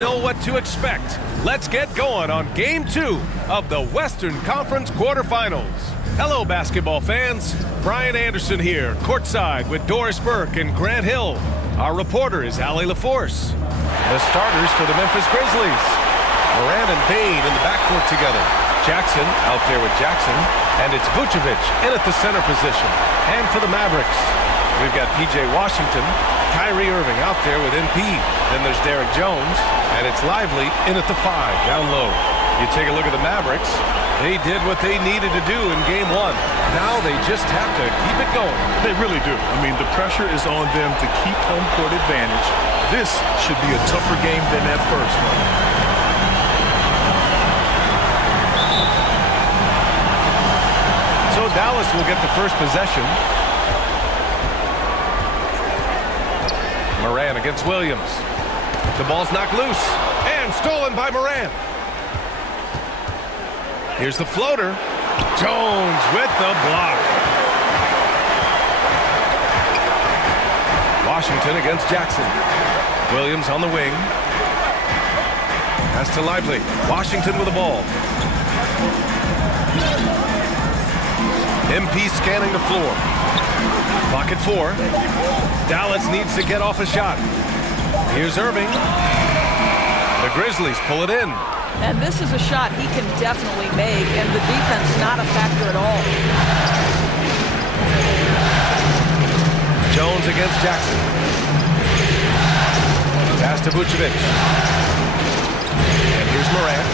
Know what to expect. Let's get going on Game 2 of the Western Conference quarterfinals. Hello, basketball fans. Brian Anderson here, courtside with Doris Burke and Grant Hill. Our reporter is Allie LaForce. The starters for the Memphis Grizzlies. Moran and Bain in the backcourt together. Jackson out there with Jackson. And it's Vucevic in at the center position. And for the Mavericks, we've got P.J. Washington, Kyrie Irving out there with MP. Then there's Derek Jones. And it's Lively in at the 5, down low. You take a look at the Mavericks. They did what they needed to do in Game 1. Now they just have to keep it going. They really do. I mean, the pressure is on them to keep home court advantage. This should be a tougher game than that first one. So Dallas will get the first possession. Moran against Williams. The ball's knocked loose and stolen by Moran. Here's the floater. Jones with the block. Washington against Jackson. Williams on the wing. Pass to Lively. Washington with the ball. MP scanning the floor. Clock at 4. Dallas needs to get off a shot. Here's Irving. The Grizzlies pull it in. And this is a shot he can definitely make, and the defense not a factor at all. Jones against Jackson. Pass to Vucevic. And here's Moran.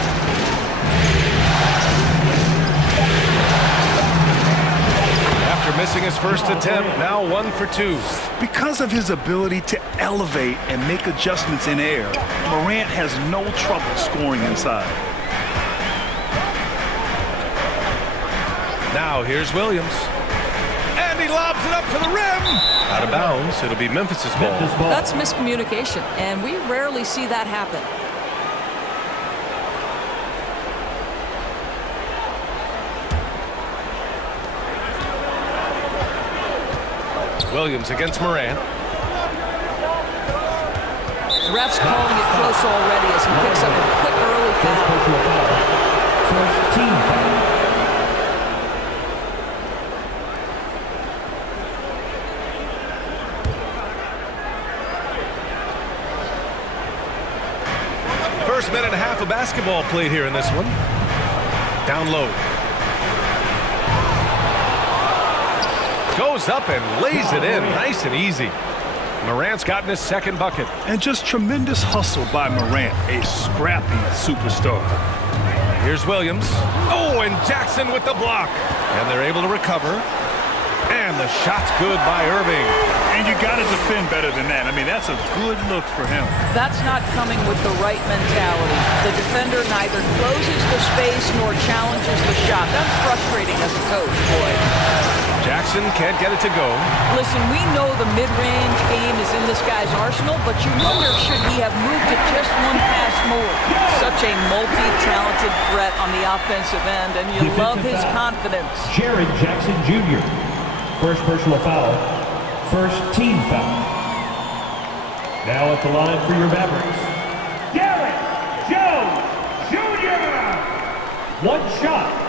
After missing his first attempt, now 1 for 2. Because of his ability to elevate and make adjustments in air, Morant has no trouble scoring inside. Now here's Williams. And he lobs it up to the rim. Out of bounds. It'll be Memphis's ball. That's miscommunication, and we rarely see that happen. Williams against Moran. Ref's calling it close already as he picks up a quick early foul. First team foul. First minute and a half of basketball played here in this one. Down low. Goes up and lays it in nice and easy. Morant's gotten his second bucket. And just tremendous hustle by Morant, a scrappy superstar. Here's Williams. Oh, and Jackson with the block. And they're able to recover. And the shot's good by Irving. And you got to defend better than that. I mean, that's a good look for him. That's not coming with the right mentality. The defender neither closes the space nor challenges the shot. That's frustrating as a coach, boy. Jackson can't get it to go. Listen, we know the mid-range game is in this guy's arsenal, but you wonder should he have moved it just one pass more. Such a multi-talented threat on the offensive end, and you love his confidence. Jared Jackson Jr. First personal foul. First team foul. Now at the line for your Mavericks, Derek Jones Jr. One shot.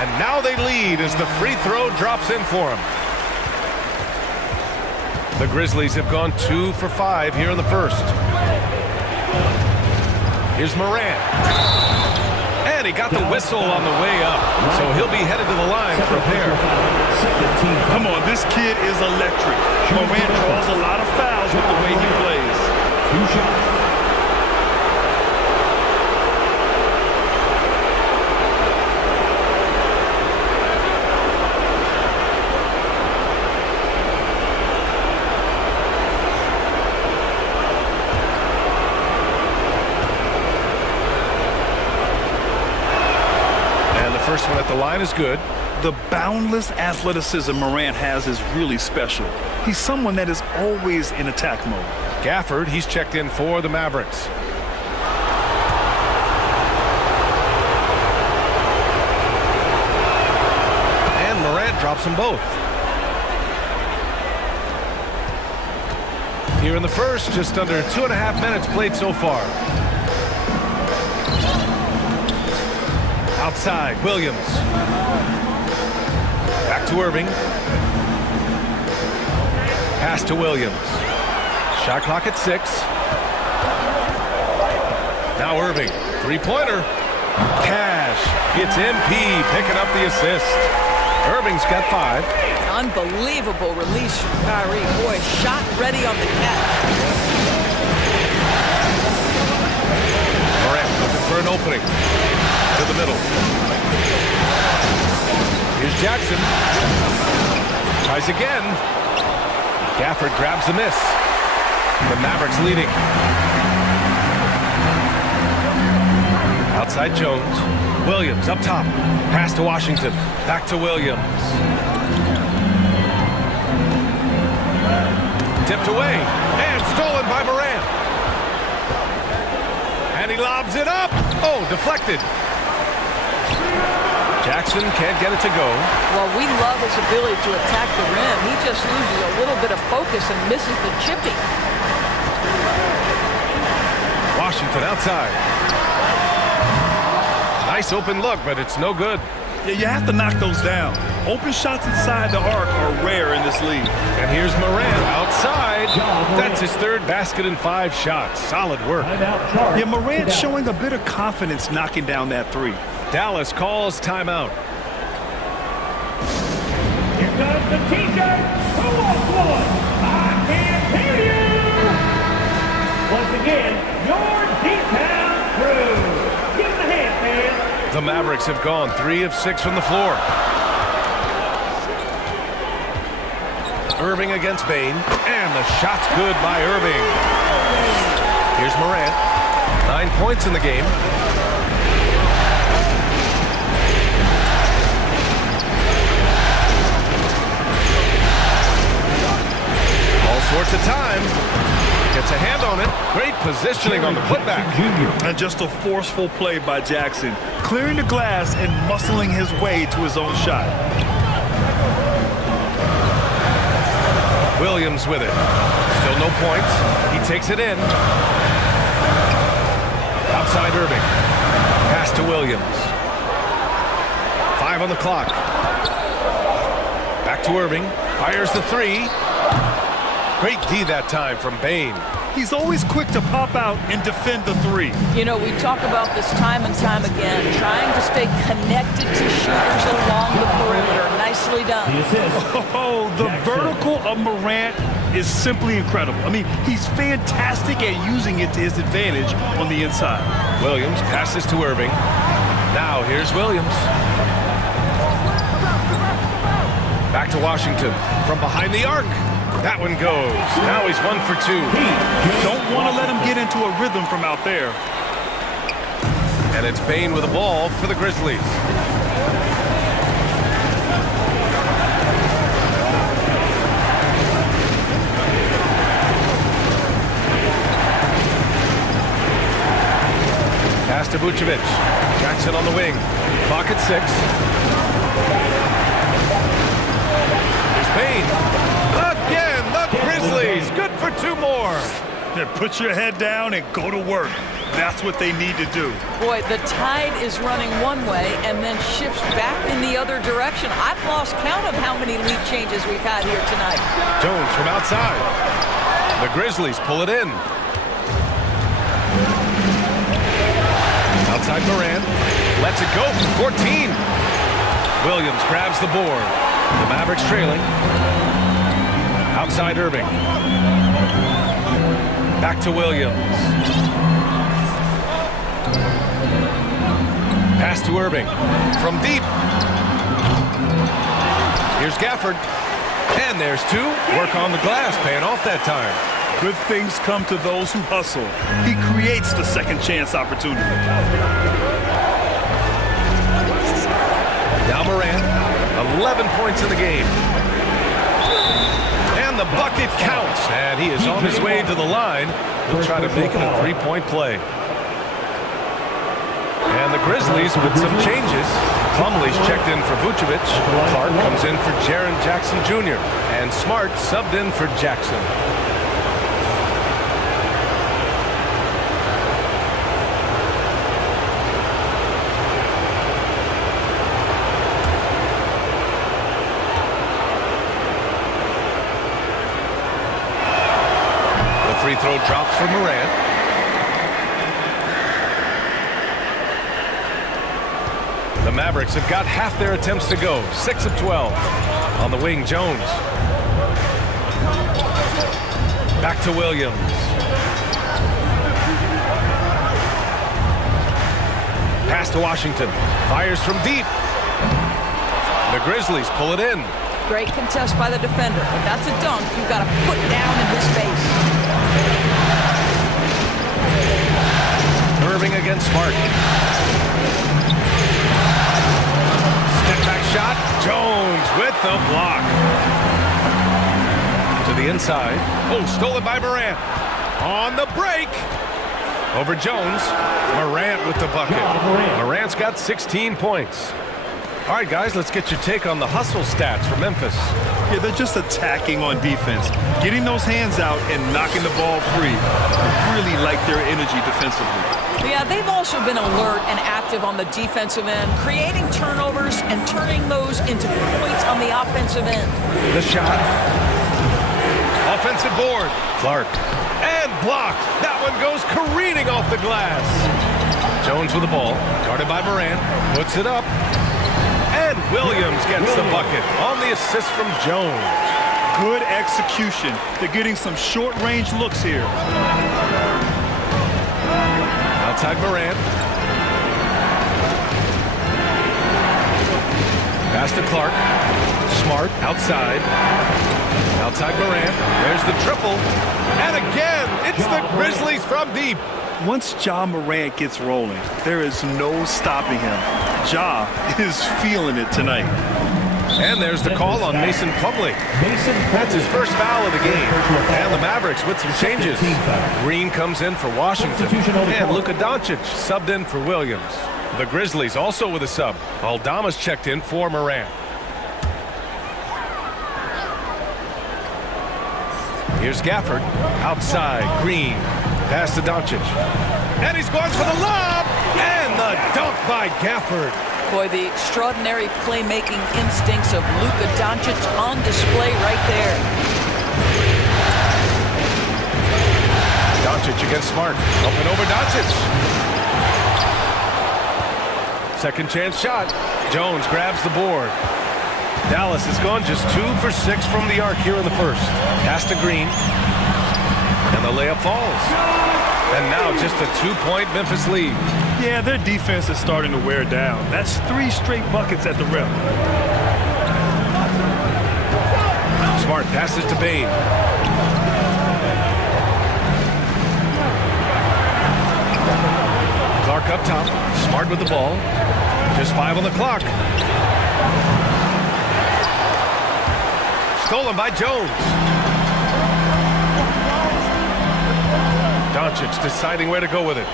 And now they lead as the free throw drops in for them. The Grizzlies have gone 2 for 5 here in the first. Here's Moran. And he got the whistle on the way up. So he'll be headed to the line for a pair. Come on, this kid is electric. Morant draws a lot of fouls with the way he plays. 2 shots. First one at the line is good. The boundless athleticism Morant has is really special. He's someone that is always in attack mode. Gafford, he's checked in for the Mavericks. drops them both. Here in the first, just under 2.5 minutes played so far. Outside, Williams. Back to Irving. Pass to Williams. Shot clock at 6. Now Irving, three-pointer. Cash gets MP, picking up the assist. Irving's got 5. Unbelievable release from Kyrie. Boy, shot ready on the catch. Morant looking for an opening. To the middle. Here's Jackson. Tries again. Gafford grabs the miss. The Mavericks leading. Outside Jones. Williams up top. Pass to Washington. Back to Williams. Tipped away. And stolen by Morant. And he lobs it up. Oh, deflected. Jackson can't get it to go. Well, we love his ability to attack the rim. He just loses a little bit of focus and misses the chipping. Washington outside. Nice open look, but it's no good. Yeah, you have to knock those down. Open shots inside the arc are rare in this league. And here's Morant outside. That's his 3rd basket in 5 shots. Solid work. Yeah, Morant showing a bit of confidence knocking down that 3. Dallas calls timeout. Here comes the T-shirt. Who wants one? I can't hear you. Once again, your D-Town crew. Give them a hand, man. The Mavericks have gone 3 of 6 from the floor. Irving against Bane. And the shot's good by Irving. Here's Morant. 9 points in the game. Sorts of time. Gets a hand on it. Great positioning on the putback. And just a forceful play by Jackson. Clearing the glass and muscling his way to his own shot. Williams with it. Still no points. He takes it in. Outside Irving. Pass to Williams. 5 on the clock. Back to Irving. Fires the 3. Great D that time from Bane. He's always quick to pop out and defend the 3. You know, we talk about this time and time again, trying to stay connected to shooters along the perimeter. Nicely done. Oh, the vertical of Morant is simply incredible. I mean, he's fantastic at using it to his advantage on the inside. Williams passes to Irving. Now here's Williams. Back to Washington from behind the arc. That one goes. Now he's 1 for 2. Don't want to let him get into a rhythm from out there. And it's Bane with the ball for the Grizzlies. Pass to Vucevic. Jackson on the wing. Clock at 6. Here's Bane. Again, the Grizzlies. Good for 2 more. Yeah, put your head down and go to work. That's what they need to do. Boy, the tide is running one way and then shifts back in the other direction. I've lost count of how many lead changes we've had here tonight. Jones from outside. The Grizzlies pull it in. Outside Morant. Lets it go from 14. Williams grabs the board. The Mavericks trailing. Outside Irving. Back to Williams. Pass to Irving. From deep. Here's Gafford. And there's 2. Work on the glass, paying off that time. Good things come to those who hustle. He creates the second chance opportunity. Now Morant, 11 points in the game. And the bucket counts. And he is on his way to the line. He'll try to make it a 3-point play. And the Grizzlies with some changes. Plumlee's checked in for Vucevic. Clark comes in for Jaren Jackson Jr. And Smart subbed in for Jackson. The free throw drops for Morant. The Mavericks have got half their attempts to go. 6 of 12. On the wing, Jones. Back to Williams. Pass to Washington. Fires from deep. The Grizzlies pull it in. Great contest by the defender. If that's a dunk, you've got to put down in his face. Irving against Smart. Shot. Jones with the block. To the inside. Oh, stolen by Morant. On the break. Over Jones. Morant with the bucket. Morant's got 16 points. All right, guys, let's get your take on the hustle stats for Memphis. Yeah, they're just attacking on defense. Getting those hands out and knocking the ball free. I really like their energy defensively. Yeah, they've also been alert and active on the defensive end, creating turnovers and turning those into points on the offensive end. The shot. Offensive board. Clark. And blocked. That one goes careening off the glass. Jones with the ball. Guarded by Morant. Puts it up. And Williams gets the bucket on the assist from Jones. Good execution. They're getting some short-range looks here. Outside Morant. Pass to Clark. Smart outside. Outside Morant. There's the triple. And again, it's the Grizzlies from deep. Once Ja Morant gets rolling, there is no stopping him. Ja is feeling it tonight. And there's the call on Mason Plumlee. That's his first foul of the game. And the Mavericks with some changes. Green comes in for Washington. And Luka Doncic subbed in for Williams. The Grizzlies also with a sub. Aldama's checked in for Morant. Here's Gafford. Outside. Green. Pass to Doncic. And he scores for the lob. And the dunk by Gafford. Boy, the extraordinary playmaking instincts of Luka Doncic on display right there. Doncic against Smart. Up and over Doncic. Second chance shot. Jones grabs the board. Dallas has gone just 2 for 6 from the arc here in the first. Pass to Green. And the layup falls. And now just a 2-point Memphis lead. Yeah, their defense is starting to wear down. That's 3 straight buckets at the rim. Smart passes to Bain. Clark up top. Smart with the ball. Just 5 on the clock. Stolen by Jones. Doncic deciding where to go with it.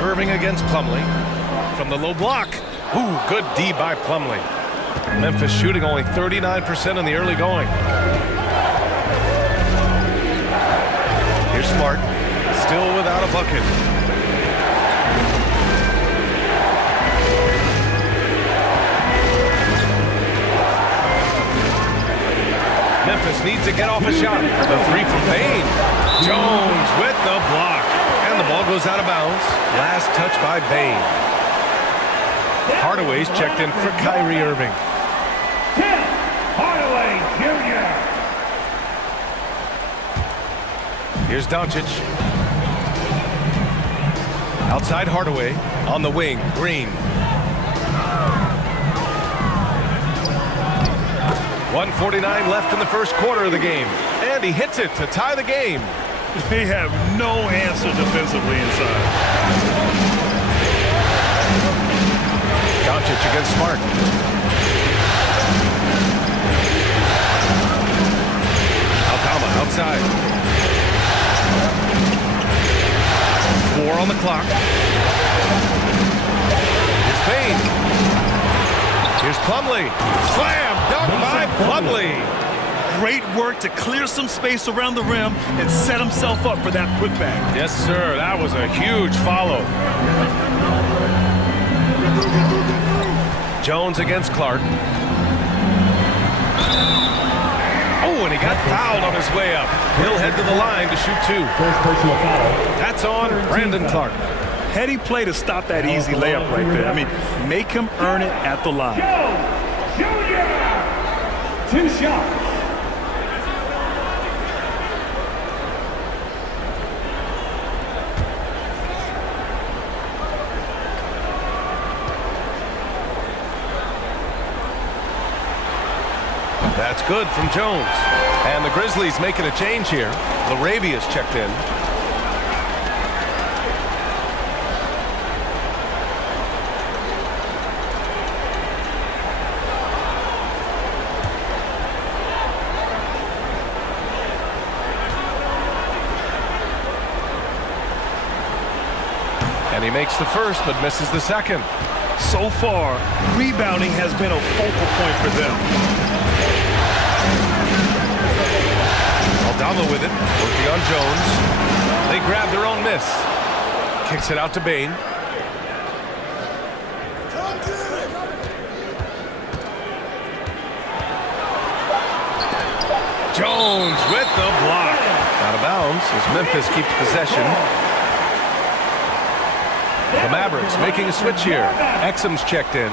Irving against Plumlee. From the low block. Ooh, good D by Plumlee. Memphis shooting only 39% in the early going. Here's Smart. Still without a bucket. Memphis needs to get off a shot. The 3 from Bain. Jones with the block. And the ball goes out of bounds. Last touch by Bain. Hardaway's checked in for Kyrie Irving. Tim Hardaway Jr. Here's Doncic. Outside Hardaway. On the wing, Green. 1:49 left in the first quarter of the game. And he hits it to tie the game. They have no answer defensively inside. Doncic against Smart. Aldama outside. 4 on the clock. Here's Payne. Here's Plumlee. Slam dunk by Plumlee. Great work to clear some space around the rim and set himself up for that putback. Yes, sir. That was a huge follow. Jones against Clark. Oh, and he got fouled on his way up. He'll head to the line to shoot 2. First personal foul. That's on Brandon Clark. Heady play to stop that easy layup right there. I mean, make him earn it at the line. Jones Jr. 2 shots. That's good from Jones. And the Grizzlies making a change here. Larabia's checked in. And he makes the first but misses the second. So far, rebounding has been a focal point for them. Aldama with it, working on Jones. They grab their own miss. Kicks it out to Bain. Jones with the block. Out of bounds as Memphis keeps possession. The Mavericks making a switch here. Exum's checked in.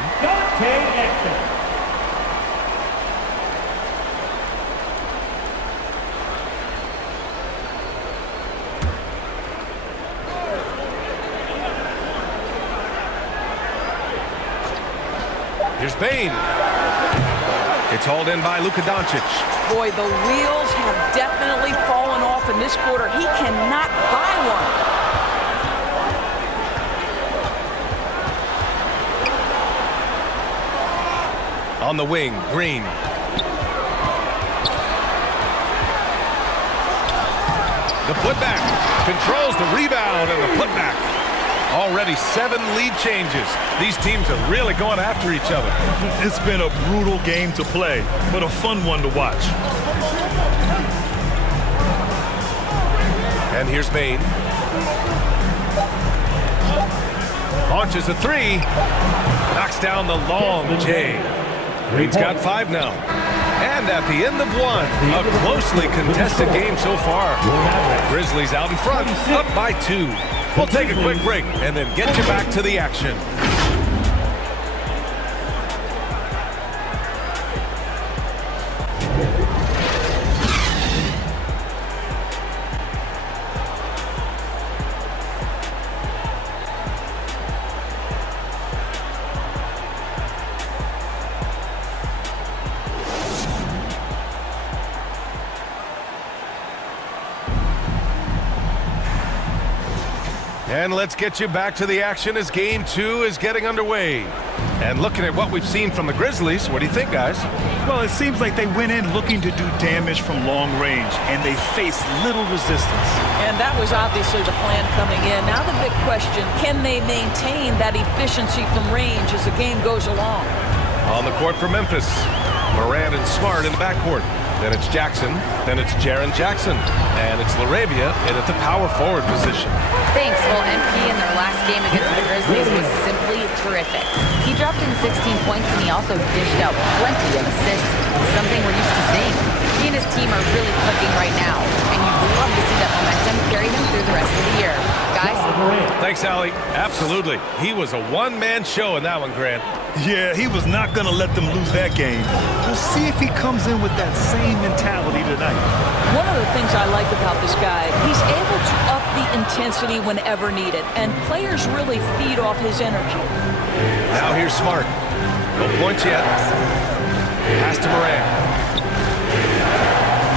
Here's Bain. It's hauled in by Luka Doncic. Boy, the wheels have definitely fallen off in this quarter. He cannot buy one. On the wing, Green. The putback. Controls the rebound and the putback. Already 7 lead changes. These teams are really going after each other. It's been a brutal game to play, but a fun one to watch. And here's Bain. Launches a 3. Knocks down the long J. Reed's got 5 now. And at the end of 1, a closely contested game so far. Grizzlies out in front, up by 2. We'll take a quick break and then get you back to the action. And let's get you back to the action as Game 2 is getting underway. And looking at what we've seen from the Grizzlies, what do you think, guys? Well, it seems like they went in looking to do damage from long range, and they faced little resistance. And that was obviously the plan coming in. Now the big question, can they maintain that efficiency from range as the game goes along? On the court for Memphis, Morant and Smart in the backcourt. Then it's Jackson, then it's Jaren Jackson, and it's Larabia in at the power forward position. Thanks. Well, MP in their last game against the Grizzlies was simply terrific. He dropped in 16 points, and he also dished out plenty of assists, something we're used to seeing. He and his team are really clicking right now, and you'd love to see that momentum carry them through the rest of the year. Guys? Thanks, Allie. Absolutely. He was a one-man show in that one, Grant. Yeah, he was not going to let them lose that game. We'll see if he comes in with that same mentality tonight. One of the things I like about this guy, he's able to up the intensity whenever needed, and players really feed off his energy. Now here's Smart. No points yet. Pass to Morant.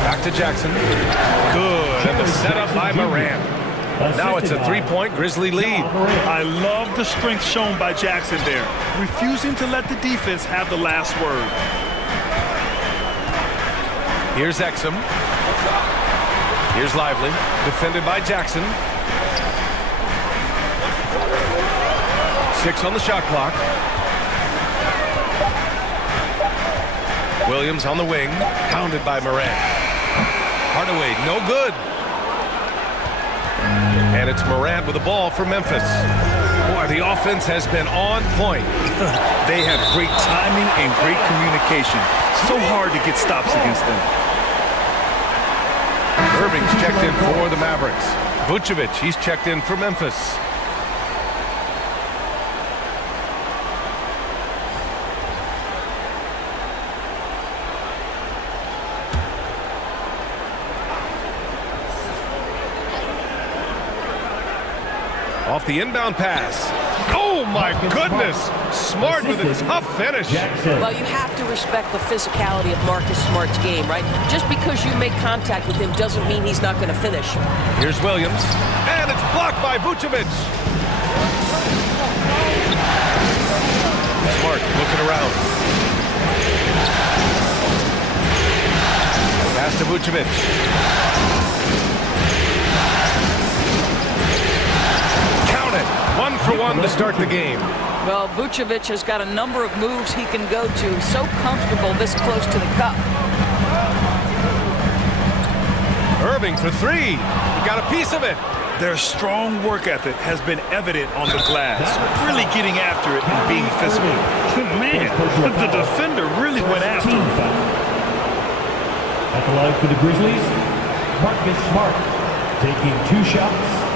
Back to Jackson. Good, and the setup by Morant. Now it's a 3-point Grizzly lead. I love the strength shown by Jackson there, refusing to let the defense have the last word. Here's Exum. Here's Lively, defended by Jackson. 6 on the shot clock. Williams on the wing, pounded by Morant. Hardaway, no good. And it's Morant with the ball for Memphis. Boy, the offense has been on point. They have great timing and great communication. So hard to get stops against them. Irving's checked in for the Mavericks. Vucevic, he's checked in for Memphis. Off the inbound pass. Oh, my goodness. Smart with a tough finish. Well, you have to respect the physicality of Marcus Smart's game, right? Just because you make contact with him doesn't mean he's not going to finish. Here's Williams. And it's blocked by Vucevic. Smart looking around. Pass to Vucevic. One for one to start the game. Well, Vucevic has got a number of moves he can go to. So comfortable this close to the cup. Irving for 3. He got a piece of it. Their strong work ethic has been evident on the glass. Really getting after it and being physical. Man, the defender really went after him. At the line for the Grizzlies, Marcus Smart taking 2 shots.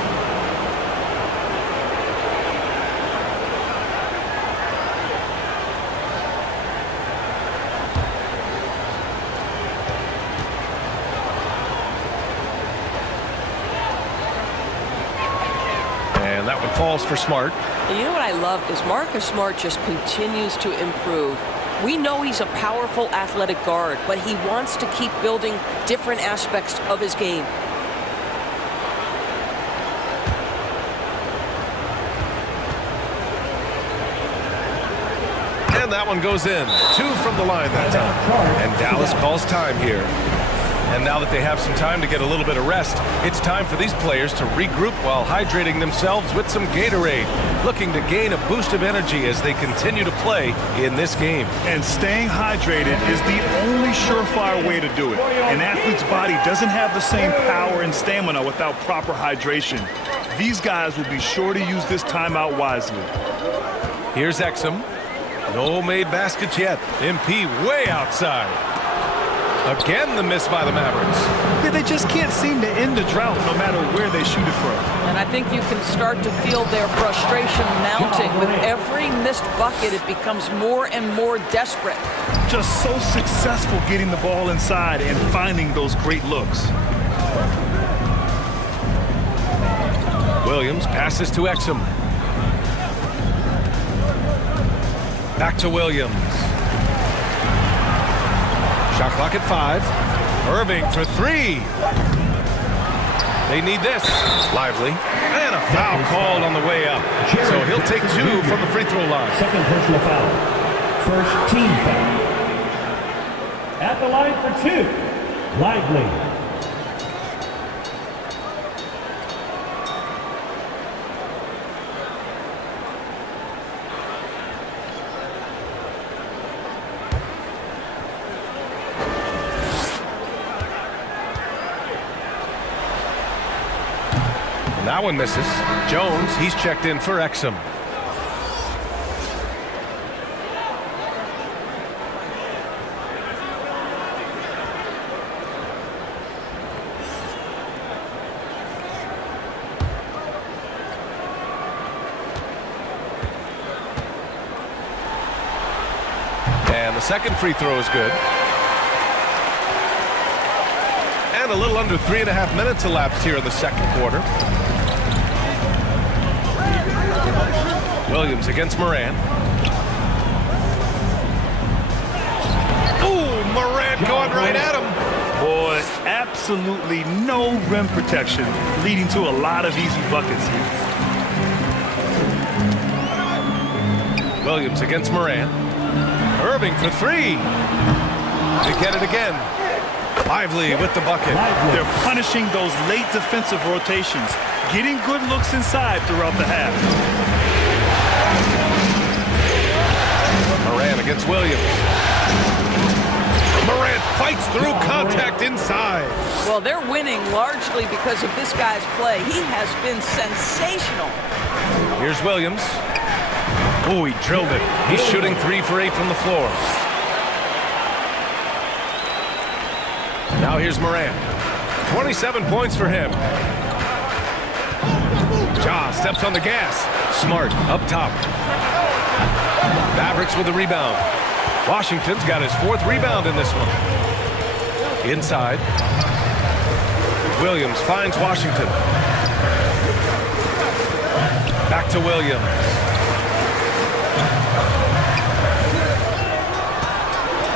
And that one falls for Smart. And you know what I love is Marcus Smart just continues to improve. We know he's a powerful athletic guard, but he wants to keep building different aspects of his game. And that one goes in. 2 from the line that time. And Dallas calls time here. And now that they have some time to get a little bit of rest, it's time for these players to regroup while hydrating themselves with some Gatorade, looking to gain a boost of energy as they continue to play in this game. And staying hydrated is the only surefire way to do it. An athlete's body doesn't have the same power and stamina without proper hydration. These guys will be sure to use this timeout wisely. Here's Exum. No made baskets yet. MP way outside. Again, the miss by the Mavericks. Yeah, they just can't seem to end the drought no matter where they shoot it from. And I think you can start to feel their frustration mounting. With every missed bucket, it becomes more and more desperate. Just so successful getting the ball inside and finding those great looks. Williams passes to Exum. Back to Williams. Shot clock at 5. Irving for 3. They need this. Lively. And a foul called on the way up. So he'll take 2 from the free throw line. Second personal foul. First team foul. At the line for 2, Lively. That one misses. Jones, he's checked in for Exum. And the second free throw is good. And a little under 3.5 minutes elapsed here in the second quarter. Williams against Morant. Ooh, Morant going right at him. Boy, absolutely no rim protection, leading to a lot of easy buckets here. Williams against Morant. Irving for 3. They get it again. Lively with the bucket. They're punishing those late defensive rotations, getting good looks inside throughout the half. against Williams. Morant fights through contact inside. Well, they're winning largely because of this guy's play. He has been sensational. Here's Williams. Oh, he drilled it. He's shooting 3 for 8 from the floor. Now here's Morant. 27 points for him. Ja steps on the gas. Smart up top. Mavericks with the rebound. Washington's got his 4th rebound in this one. Inside. Williams finds Washington. Back to Williams.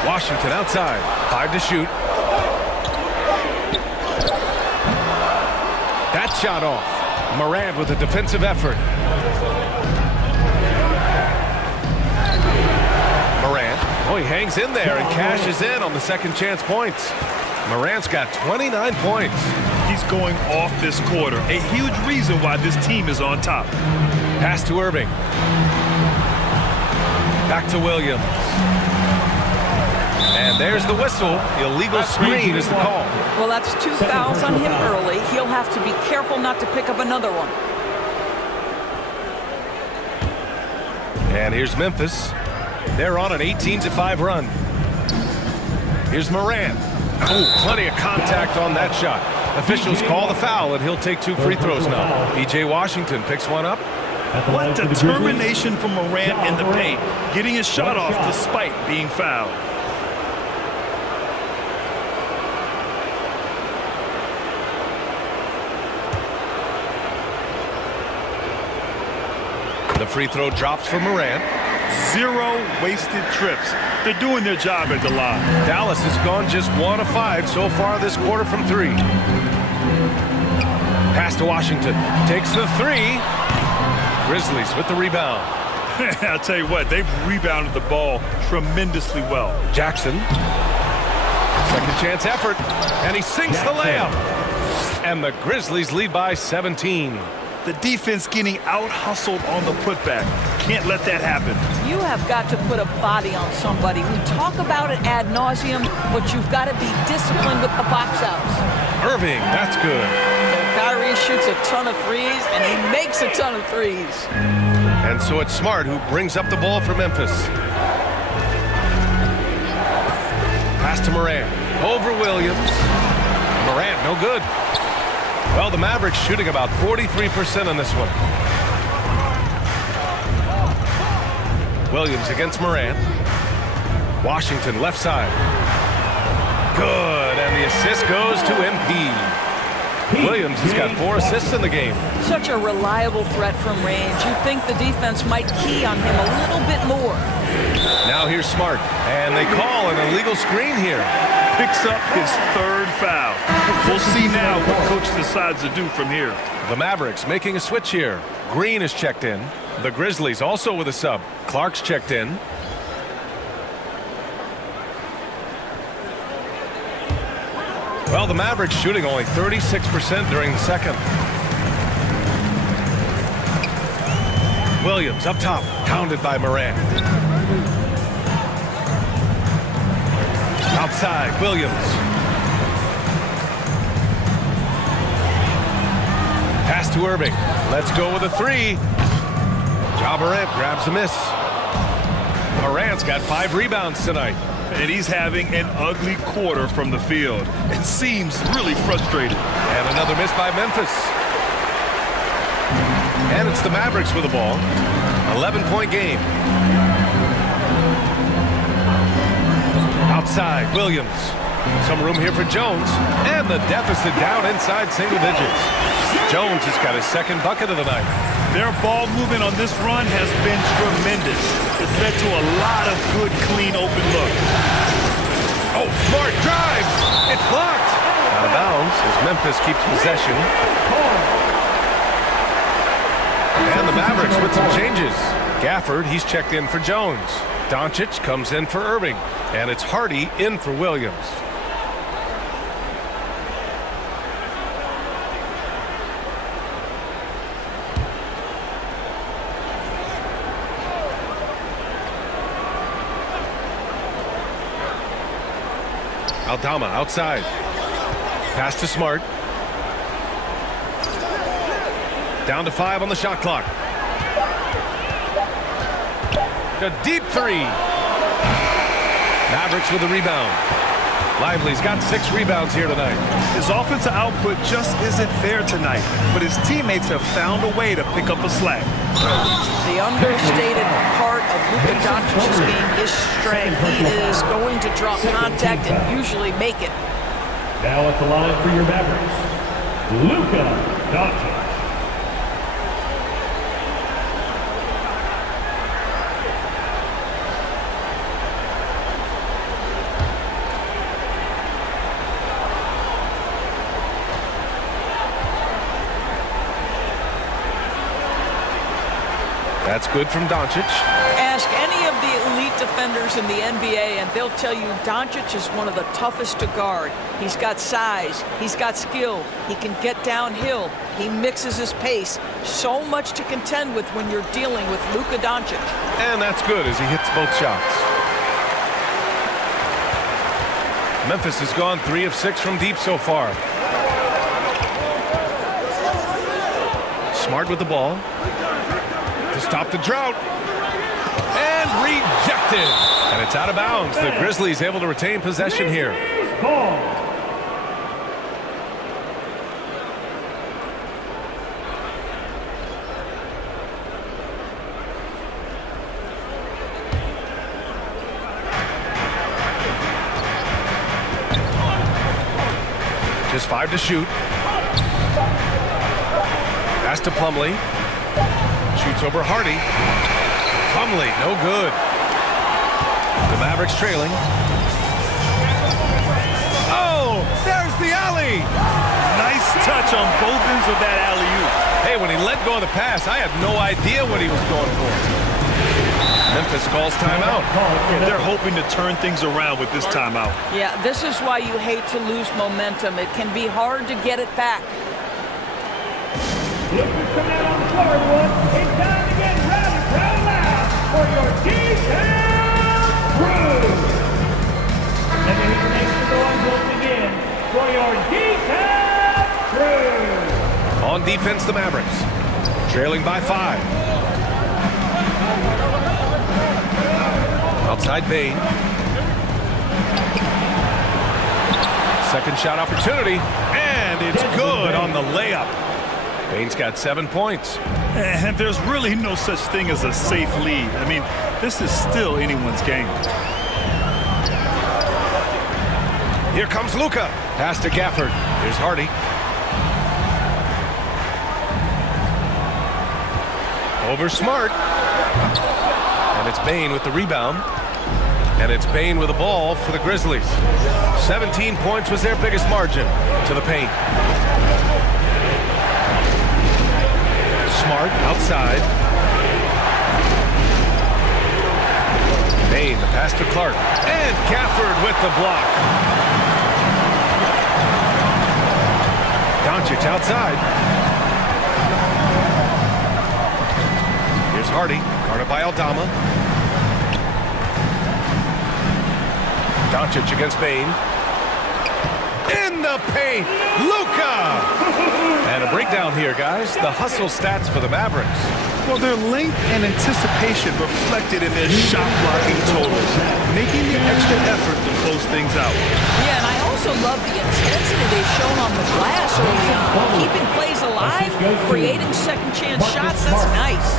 Washington outside. 5 to shoot. That shot off. Morant with a defensive effort. Morant. Oh, he hangs in there and cashes in on the second chance points. Morant's got 29 points. He's going off this quarter. A huge reason why this team is on top. Pass to Irving. Back to Williams. And there's the whistle. Illegal screen is the call. Well, that's 2 fouls on him early. He'll have to be careful not to pick up another one. And here's Memphis. They're on an 18-5 run. Here's Morant. Oh, plenty of contact on that shot. Officials call the foul, and he'll take 2 free throws now. P.J. Washington picks one up. What determination from Morant in the paint, getting his shot off despite being fouled. The free throw drops for Morant. 0 wasted trips. They're doing their job at the line. Dallas has gone just 1 of 5 so far this quarter from 3. Pass to Washington. Takes the 3. Grizzlies with the rebound. I'll tell you what, they've rebounded the ball tremendously well. Jackson. Second chance effort. And he sinks the layup. And the Grizzlies lead by 17. The defense getting out-hustled on the putback. Can't let that happen. You have got to put a body on somebody. We talk about it ad nauseum, but you've got to be disciplined with the box outs. Irving, that's good. Kyrie shoots a ton of threes, and he makes a ton of threes. And so it's Smart who brings up the ball for Memphis. Pass to Morant. Over Williams. Morant, no good. Well, the Mavericks shooting about 43% on this one. Williams against Morant. Washington left side. Good, and the assist goes to MP. Williams has got 4 assists in the game. Such a reliable threat from range. You'd think the defense might key on him a little bit more. Now here's Smart, and they call an illegal screen here. Picks up his 3rd foul. We'll see now what coach decides to do from here. The Mavericks making a switch here. Green is checked in. The Grizzlies also with a sub. Clark's checked in. Well, the Mavericks shooting only 36% during the second. Williams up top, pounded by Morant. Outside, Williams. Pass to Irving. Let's go with a 3. Ja Morant grabs a miss. Morant's got 5 rebounds tonight. And he's having an ugly quarter from the field. It seems really frustrated. And another miss by Memphis. And it's the Mavericks with the ball. 11-point game. Outside, Williams. Some room here for Jones. And the deficit down inside single digits. Jones has got his 2nd bucket of the night. Their ball movement on this run has been tremendous. It's led to a lot of good, clean, open looks. Oh, Smart drives. It's blocked. Out of bounds as Memphis keeps possession. And the Mavericks with some changes. Gafford, he's checked in for Jones. Doncic comes in for Irving. And it's Hardy in for Williams. Aldama outside. Pass to Smart. Down to 5 on the shot clock. A deep three. Mavericks with the rebound. Lively's got 6 rebounds here tonight. His offensive output just isn't there tonight, but his teammates have found a way to pick up the slack. The understated part of Luka Doncic's game is strength. He is going to drop contact and usually make it. Now at the line for your Mavericks, Luka Doncic. That's good from Doncic. Ask any of the elite defenders in the NBA and they'll tell you Doncic is one of the toughest to guard. He's got size, he's got skill, he can get downhill, he mixes his pace. So much to contend with when you're dealing with Luka Doncic. And that's good as he hits both shots. Memphis has gone 3 of 6 from deep so far. Smart with the ball. To stop the drought. And rejected. And it's out of bounds. The Grizzlies able to retain possession here. Ball. Just 5 to shoot. Pass to Plumlee. Shoots over Hardy. Plumlee, no good. The Mavericks trailing. Oh, there's the alley. Nice touch on both ends of that alley-oop. Hey, when he let go of the pass, I had no idea what he was going for. Memphis calls timeout. They're hoping to turn things around with this timeout. Yeah, this is why you hate to lose momentum. It can be hard to get it back. Luka's coming out on the floor, everyone. It's time to get rowdy, proud loud for your detailed crew. Let me hear your names and noise once again for your detailed crew. On defense, the Mavericks. Trailing by 5. Outside Bane. Second shot opportunity. And it's good on the layup. Bane's got 7 points. And there's really no such thing as a safe lead. I mean, this is still anyone's game. Here comes Luka. Pass to Gafford. Here's Hardy. Over Smart. And it's Bane with the rebound. And it's Bane with the ball for the Grizzlies. 17 points was their biggest margin to the paint. Smart outside. Bane, the pass to Clark. And Gafford with the block. Doncic outside. Here's Hardy, guarded by Aldama. Doncic against Bane. In the paint, Luka! And a breakdown here, guys. The hustle stats for the Mavericks. Well, their length and anticipation reflected in their shot blocking totals, making the extra effort to close things out. Yeah, and I also love the intensity they've shown on the glass early on. Keeping plays alive, creating second chance shots, that's nice.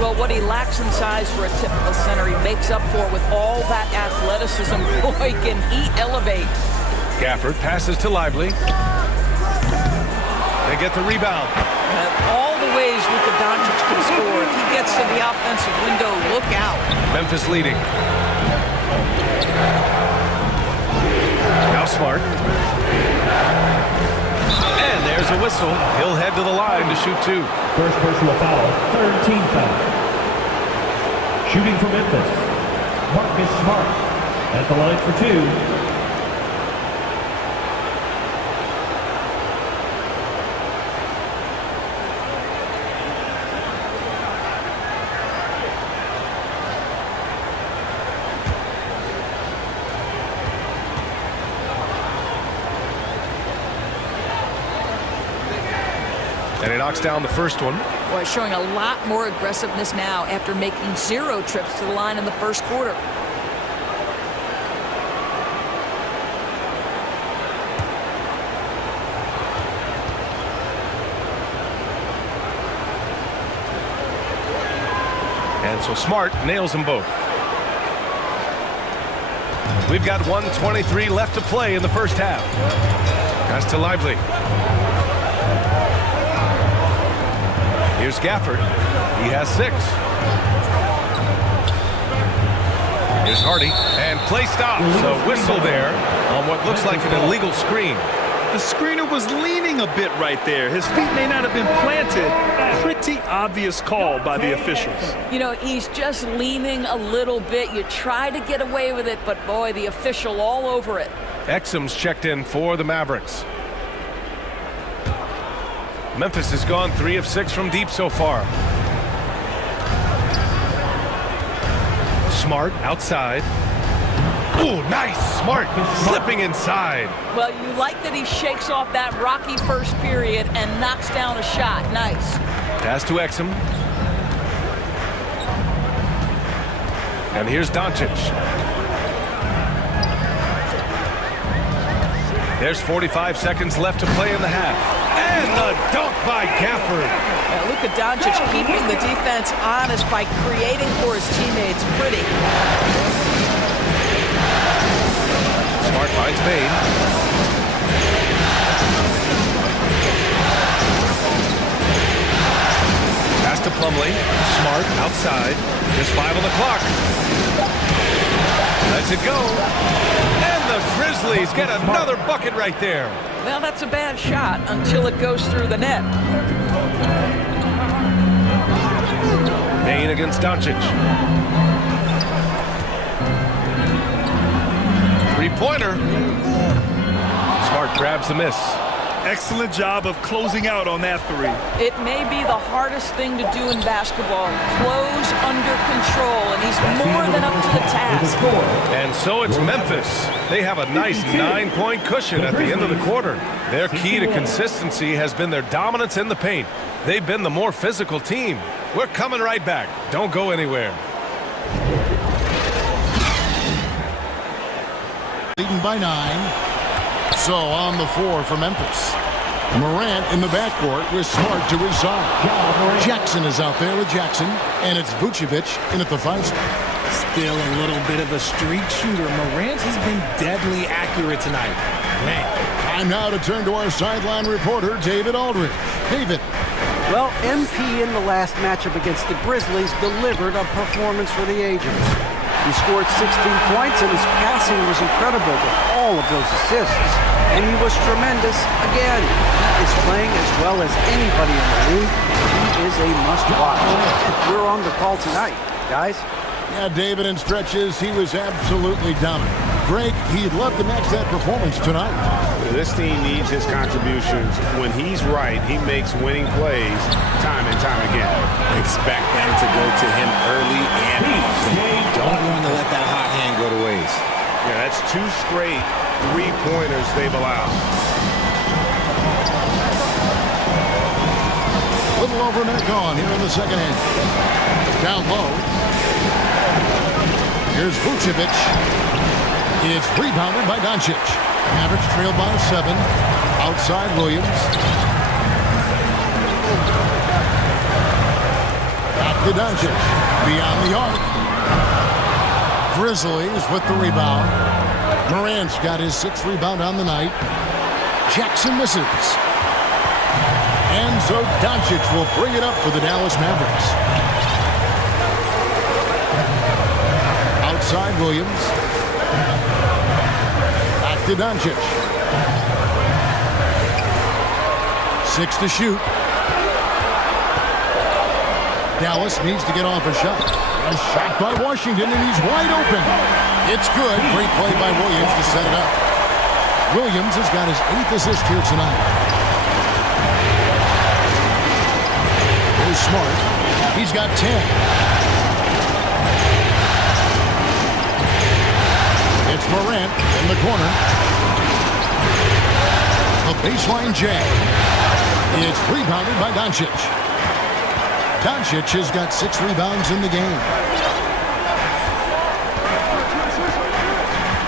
Well, what he lacks in size for a typical center, he makes up for with all that athleticism. Boy, can he elevate. Gafford passes to Lively. They get the rebound. All the ways Luka Doncic can score. If he gets to the offensive window, look out. Memphis leading. Now Smart. And there's a whistle. He'll head to the line to shoot 2. First personal foul, third team foul. Shooting for Memphis, Marcus Smart at the line for 2. And he knocks down the first one. Boy, showing a lot more aggressiveness now after making 0 trips to the line in the first quarter. And so Smart nails them both. We've got 1:23 left to play in the first half. Pass to Lively. Here's Gafford. He has 6. Here's Hardy. And play stops. A whistle there on what looks like an illegal screen. The screener was leaning a bit right there. His feet may not have been planted. Pretty obvious call by the officials. You know, he's just leaning a little bit. You try to get away with it, but boy, the official all over it. Exum's checked in for the Mavericks. Memphis has gone 3 of 6 from deep so far. Smart outside. Oh, nice. Smart slipping inside. Well, you like that he shakes off that rocky first period and knocks down a shot. Nice. Pass to Exum. And here's Doncic. There's 45 seconds left to play in the half. And the dunk by Gafford. Luka Doncic keeping the defense honest by creating for his teammates. Pretty. Smart finds Payne. Pass to Plumlee. Smart outside. Just 5 on the clock. Lets it go. And the Grizzlies get another bucket right there. Well, that's a bad shot until it goes through the net. Payne against Doncic. 3-pointer. Smart grabs the miss. Excellent job of closing out on that 3. It may be the hardest thing to do in basketball. Close under control, and he's more than up to the task. And so it's Memphis. They have a nice 9-point cushion at the end of the quarter. Their key to consistency has been their dominance in the paint. They've been the more physical team. We're coming right back. Don't go anywhere. Leading by 9. So on the floor for Memphis. Morant in the backcourt with Smart to his side. Jackson is out there with Jackson. And it's Vucevic in at the 5 spot. Still a little bit of a streak shooter. Morant has been deadly accurate tonight. Man. Time now to turn to our sideline reporter, David Aldridge. David. Well, MP in the last matchup against the Grizzlies delivered a performance for the Agents. He scored 16 points, and his passing was incredible with all of those assists. And he was tremendous again. He is playing as well as anybody in the league. He is a must-watch. We're on the call tonight, guys. Yeah, David, in stretches, he was absolutely dominant. Greg, he'd love to match that performance tonight. This team needs his contributions. When he's right, he makes winning plays time and time again. Expect them to go to him early and often. Don't want to let that hot hand go to waste. Yeah, that's 2 straight 3-pointers they've allowed. Little over a minute gone here in the second half. Down low. Here's Vucevic. It's rebounded by Doncic. Mavericks trailed by 7. Outside Williams. Back to Doncic. Beyond the arc. Grizzlies with the rebound. Morant's got his 6th rebound on the night. Jackson misses. And so Doncic will bring it up for the Dallas Mavericks. Outside Williams. Back to Doncic. 6 to shoot. Dallas needs to get off a shot. A shot by Washington, and he's wide open. It's good. Great play by Williams to set it up. Williams has got his 8th assist here tonight. Here's Smart. He's got 10. It's Morant in the corner. A baseline jam. It's rebounded by Doncic. Doncic has got 6 rebounds in the game.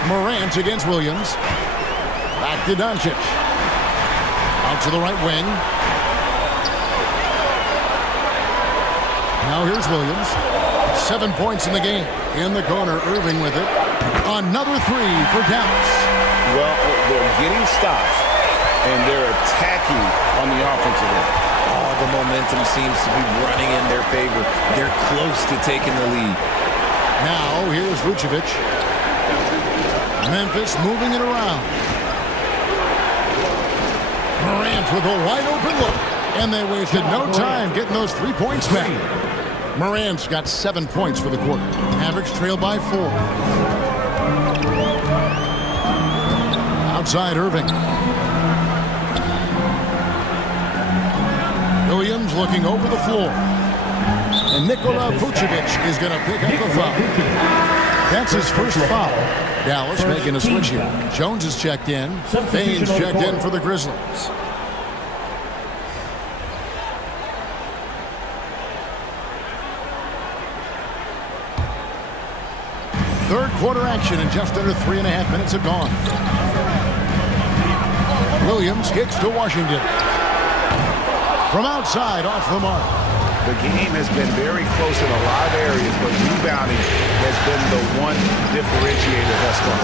Morant against Williams. Back to Doncic. Out to the right wing. Now here's Williams. 7 points in the game. In the corner, Irving with it. Another 3 for Dallas. Well, they're getting stops, and they're attacking on the offensive end. Oh, the momentum seems to be running in their favor. They're close to taking the lead. Now here's Vucevic. Memphis moving it around. Morant with a wide open look. And they wasted no time getting those 3 points back. Morant's got 7 points for the quarter. Mavericks trail by 4. Outside Irving. Williams looking over the floor. And Nikola Vucevic is going to pick up the foul. That's his first foul. Dallas making a switch here. Jones is checked in. Baines checked in for the Grizzlies. Third quarter action in just under 3.5 minutes have gone. Williams kicks to Washington. From outside, off the mark. The game has been very close in a lot of areas, but rebounding has been the one differentiator thus far.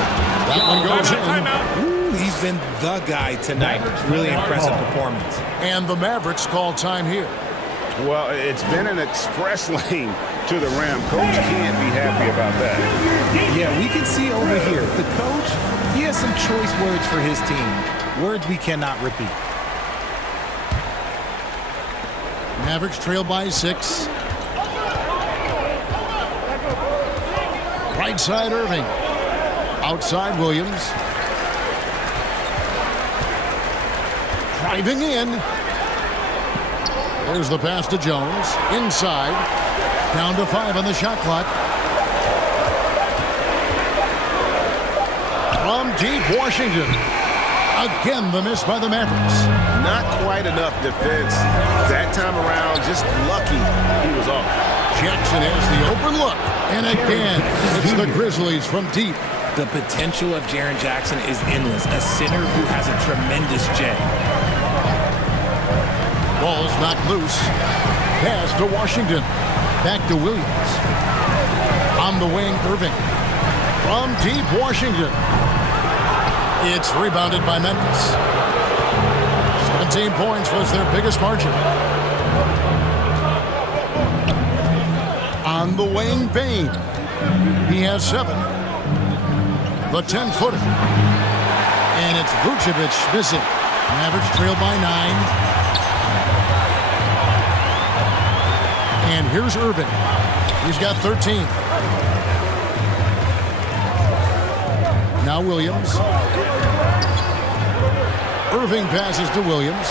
That one goes in. Ooh, he's been the guy tonight. Really impressive performance. And the Mavericks call time here. Well, it's been an express lane to the rim. Coach can't be happy about that. Yeah, we can see over here. The coach, he has some choice words for his team. Words we cannot repeat. Mavericks trail by 6. Right side Irving. Outside Williams. Driving in. There's the pass to Jones. Inside. Down to 5 on the shot clock. From deep Washington. Again, the miss by the Mavericks. Not quite enough defense that time around. Just lucky he was off. Jackson has the open look. And again, it's the Grizzlies from deep. The potential of Jaren Jackson is endless. A center who has a tremendous J. Ball's knocked loose. Pass to Washington. Back to Williams. On the wing, Irving. From deep Washington. It's rebounded by Memphis. 17 points was their biggest margin. On the wing, Bain. He has 7. The 10-footer. And it's Vucevic missing. Mavericks trail by 9. And here's Irving. He's got 13. Now Williams. Irving passes to Williams.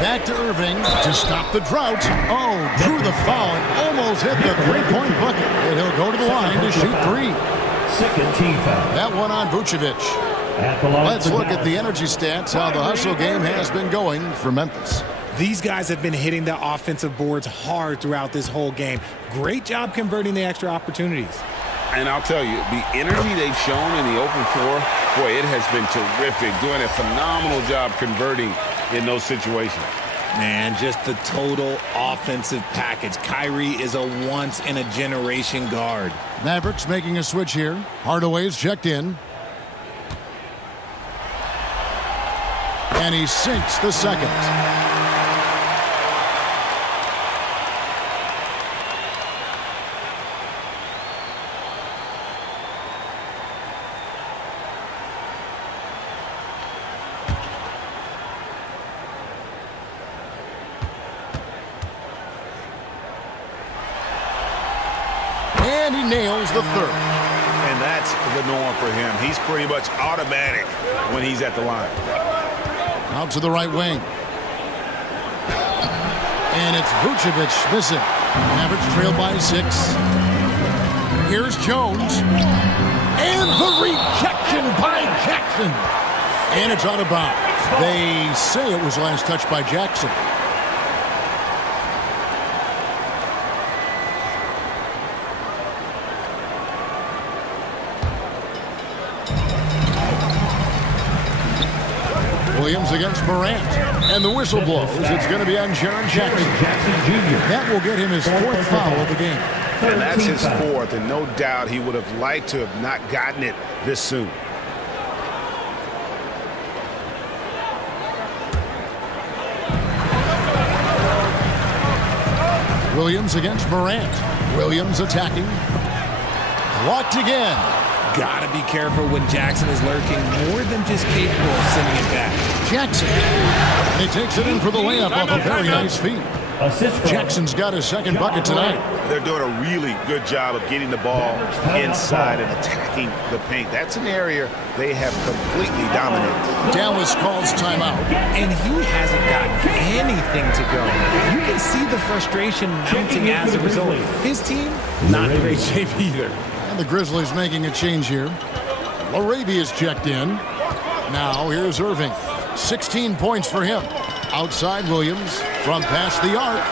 Back to Irving to stop the drought. Oh, drew the foul and almost hit the 3-point bucket. And he'll go to the line to shoot 3. Second team foul. That one on Vucevic. Let's look at the energy stats, how the hustle game has been going for Memphis. These guys have been hitting the offensive boards hard throughout this whole game. Great job converting the extra opportunities. And I'll tell you, the energy they've shown in the open floor, boy, it has been terrific. Doing a phenomenal job converting in those situations. Man, just the total offensive package. Kyrie is a once-in-a-generation guard. Mavericks making a switch here. Hardaway's checked in. And he sinks the second. And he nails the third. And that's the norm for him. He's pretty much automatic when he's at the line. Out to the right wing. And it's Vucevic missing. Mavericks trail by 6. Here's Jones. And the rejection by Jackson. And it's out of bounds. They say it was last touched by Jackson. Williams against Morant. And the whistle blows. It's going to be on Jaren Jackson. That will get him his 4th foul of the game. And that's his 4th, and no doubt he would have liked to have not gotten it this soon. Williams against Morant. Williams attacking. Blocked again. Gotta be careful when Jackson is lurking, more than just capable of sending it back. Jackson. He takes it in for the layup off a very nice feed. Jackson's got his 2nd bucket tonight. They're doing a really good job of getting the ball inside and attacking the paint. That's an area they have completely dominated. Dallas calls timeout. And he hasn't got anything to go. You can see the frustration mounting as a result. His team, not in great shape either. And the Grizzlies making a change here. Laravia's checked in. Now here's Irving. 16 points for him. Outside Williams from past the arc.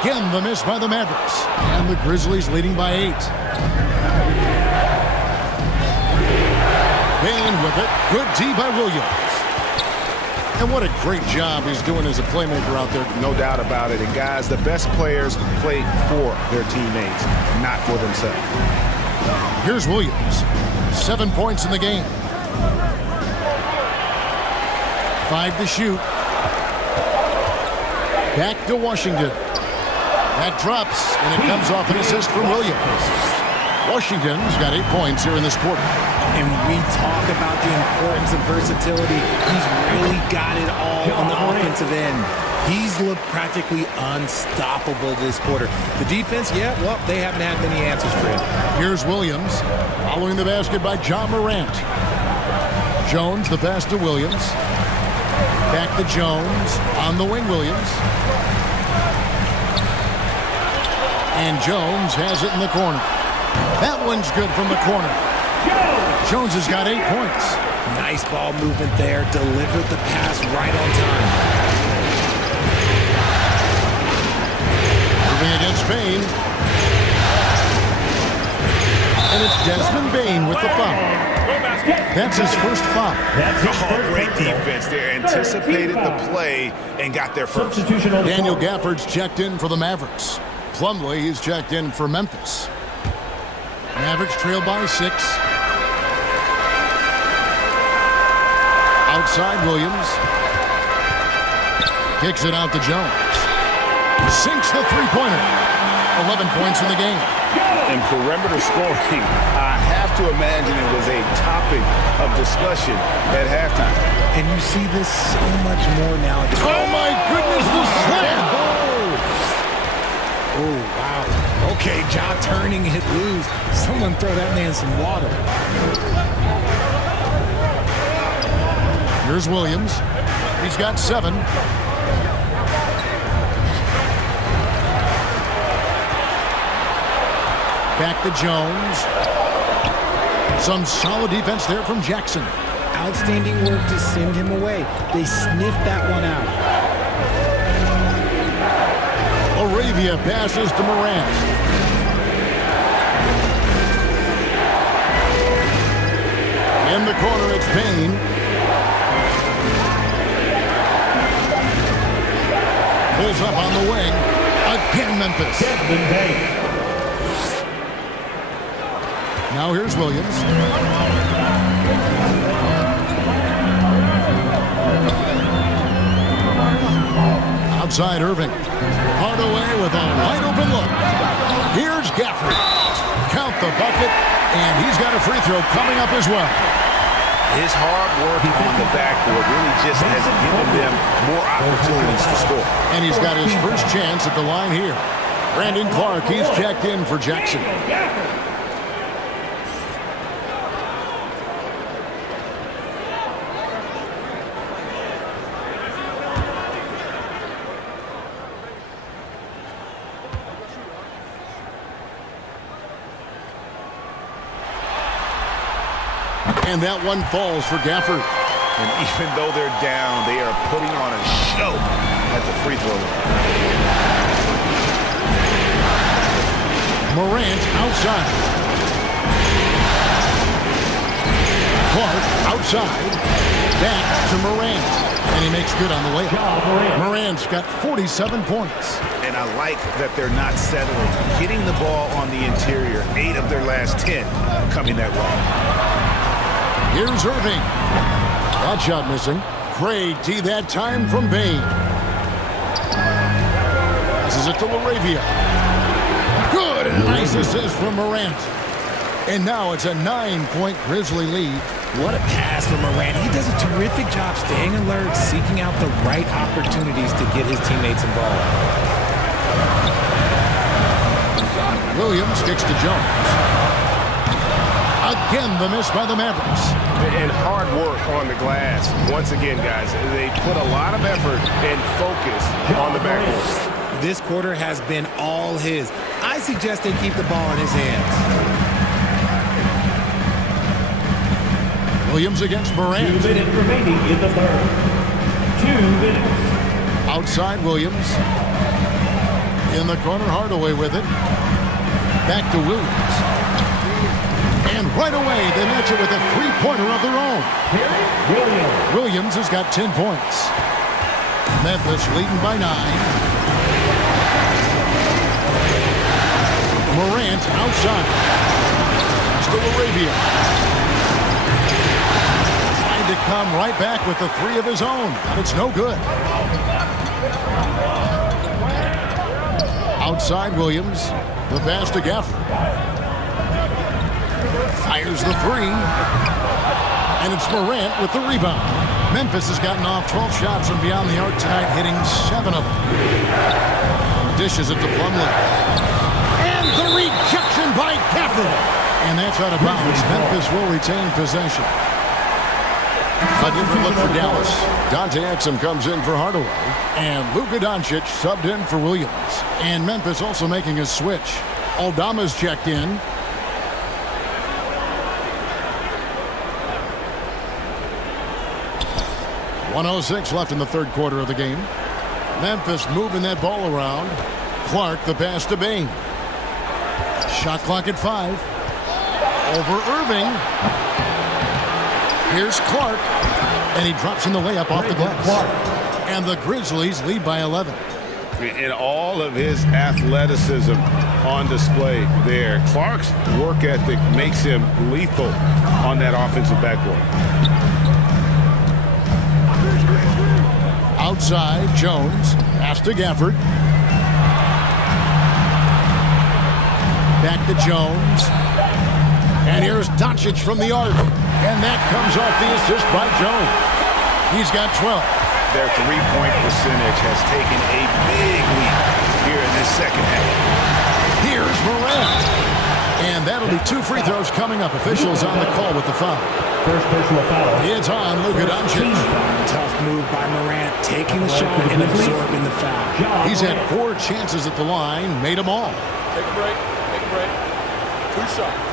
Again, the miss by the Mavericks. And the Grizzlies leading by 8. Bain with it. Good D by Williams. And what a great job he's doing as a playmaker out there. No doubt about it. And guys, the best players play for their teammates, not for themselves. Here's Williams. 7 points in the game. 5 to shoot. Back to Washington. That drops, and it comes off an assist from Williams. Washington's got 8 points here in this quarter. And we talk about the importance of versatility. He's really got it all on the offensive end. He's looked practically unstoppable this quarter. The defense, yeah, well, they haven't had many answers for him. Here's Williams, following the basket by John Morant. Jones, the pass to Williams. Back to Jones, on the wing, Williams. And Jones has it in the corner. That one's good from the corner. Jones has got 8 points. Nice ball movement there. Delivered the pass right on time. Moving against Bain. And it's Desmond Bain with the foul. That's his first foul. Oh, great defense there. Anticipated the play and got there first. Daniel Gafford's checked in for the Mavericks. Plumlee is checked in for Memphis. Mavericks trail by 6. Outside Williams. Kicks it out to Jones. Sinks the three-pointer. 11 points in the game. And perimeter scoring, I have to imagine it was a topic of discussion at halftime. And you see this so much more now. Oh my goodness, the slam! Oh, wow. Okay, Ja turning it loose. Someone throw that man some water. Here's Williams. He's got 7. Back to Jones. Some solid defense there from Jackson. Outstanding work to send him away. They sniffed that one out. Arabia passes to Morant. In the corner, it's Bain. Pulls up on the wing. Again, Memphis. Now here's Williams. Outside Irving. Hardaway with a wide open look. Here's Gafford. Count the bucket, and he's got a free throw coming up as well. His hard work on the backboard really just has given them more opportunities to score. And he's got his first chance at the line here. Brandon Clark, he's checked in for Jackson. And that one falls for Gafford. And even though they're down, they are putting on a show at the free throw line. Morant outside. Clark outside. Back to Morant. And he makes good on the layup. Morant's got 47 points. And I like that they're not settling. Hitting the ball on the interior, 8 of their last 10 coming that way. Here's Irving. That shot missing. Craig T that time from Bain. Passes it to LaRavia. Good. And a nice assist from Morant. And now it's a 9-point Grizzly lead. What a pass from Morant. He does a terrific job staying alert, seeking out the right opportunities to get his teammates involved. Williams kicks to Jones. Again, the miss by the Mavericks. And hard work on the glass. Once again, guys, they put a lot of effort and focus on the backboard. This quarter has been all his. I suggest they keep the ball in his hands. Williams against Morant. 2 minutes remaining in the third. 2 minutes. Outside Williams. In the corner, Hardaway with it. Back to Williams. And right away, they match it with a three-pointer of their own. Williams has got 10 points. Memphis leading by 9. Morant outside. Still Arabia. Trying to come right back with the 3 of his own, but it's no good. Outside Williams. The pass to Gafford. Fires the 3. And it's Morant with the rebound. Memphis has gotten off 12 shots from beyond the arc tonight, hitting 7 of them. Dishes it to Plumlee. And the rejection by Gafford. And that's out of bounds. Memphis will retain possession. A different look for Dallas. Dante Exum comes in for Hardaway. And Luka Doncic subbed in for Williams. And Memphis also making a switch. Aldama's checked in. .106 left in the third quarter of the game. Memphis moving that ball around. Clark the pass to Bain. Shot clock at 5. Over Irving. Here's Clark. And he drops in the layup off the glass. And the Grizzlies lead by 11. And all of his athleticism on display there. Clark's work ethic makes him lethal on that offensive backboard. Outside, Jones. Pass to Gafford. Back to Jones. And here's Doncic from the arc. And that comes off the assist by Jones. He's got 12. Their three-point percentage has taken a big leap here in this second half. Here's Morant. And that'll be 2 free throws coming up. Officials on the call with the foul. First personal foul. It's on Luka Doncic. Tough move by Morant, taking the shot and absorbing the foul. He's had 4 chances at the line, made them all. Take a break. Take a break. 2 shots.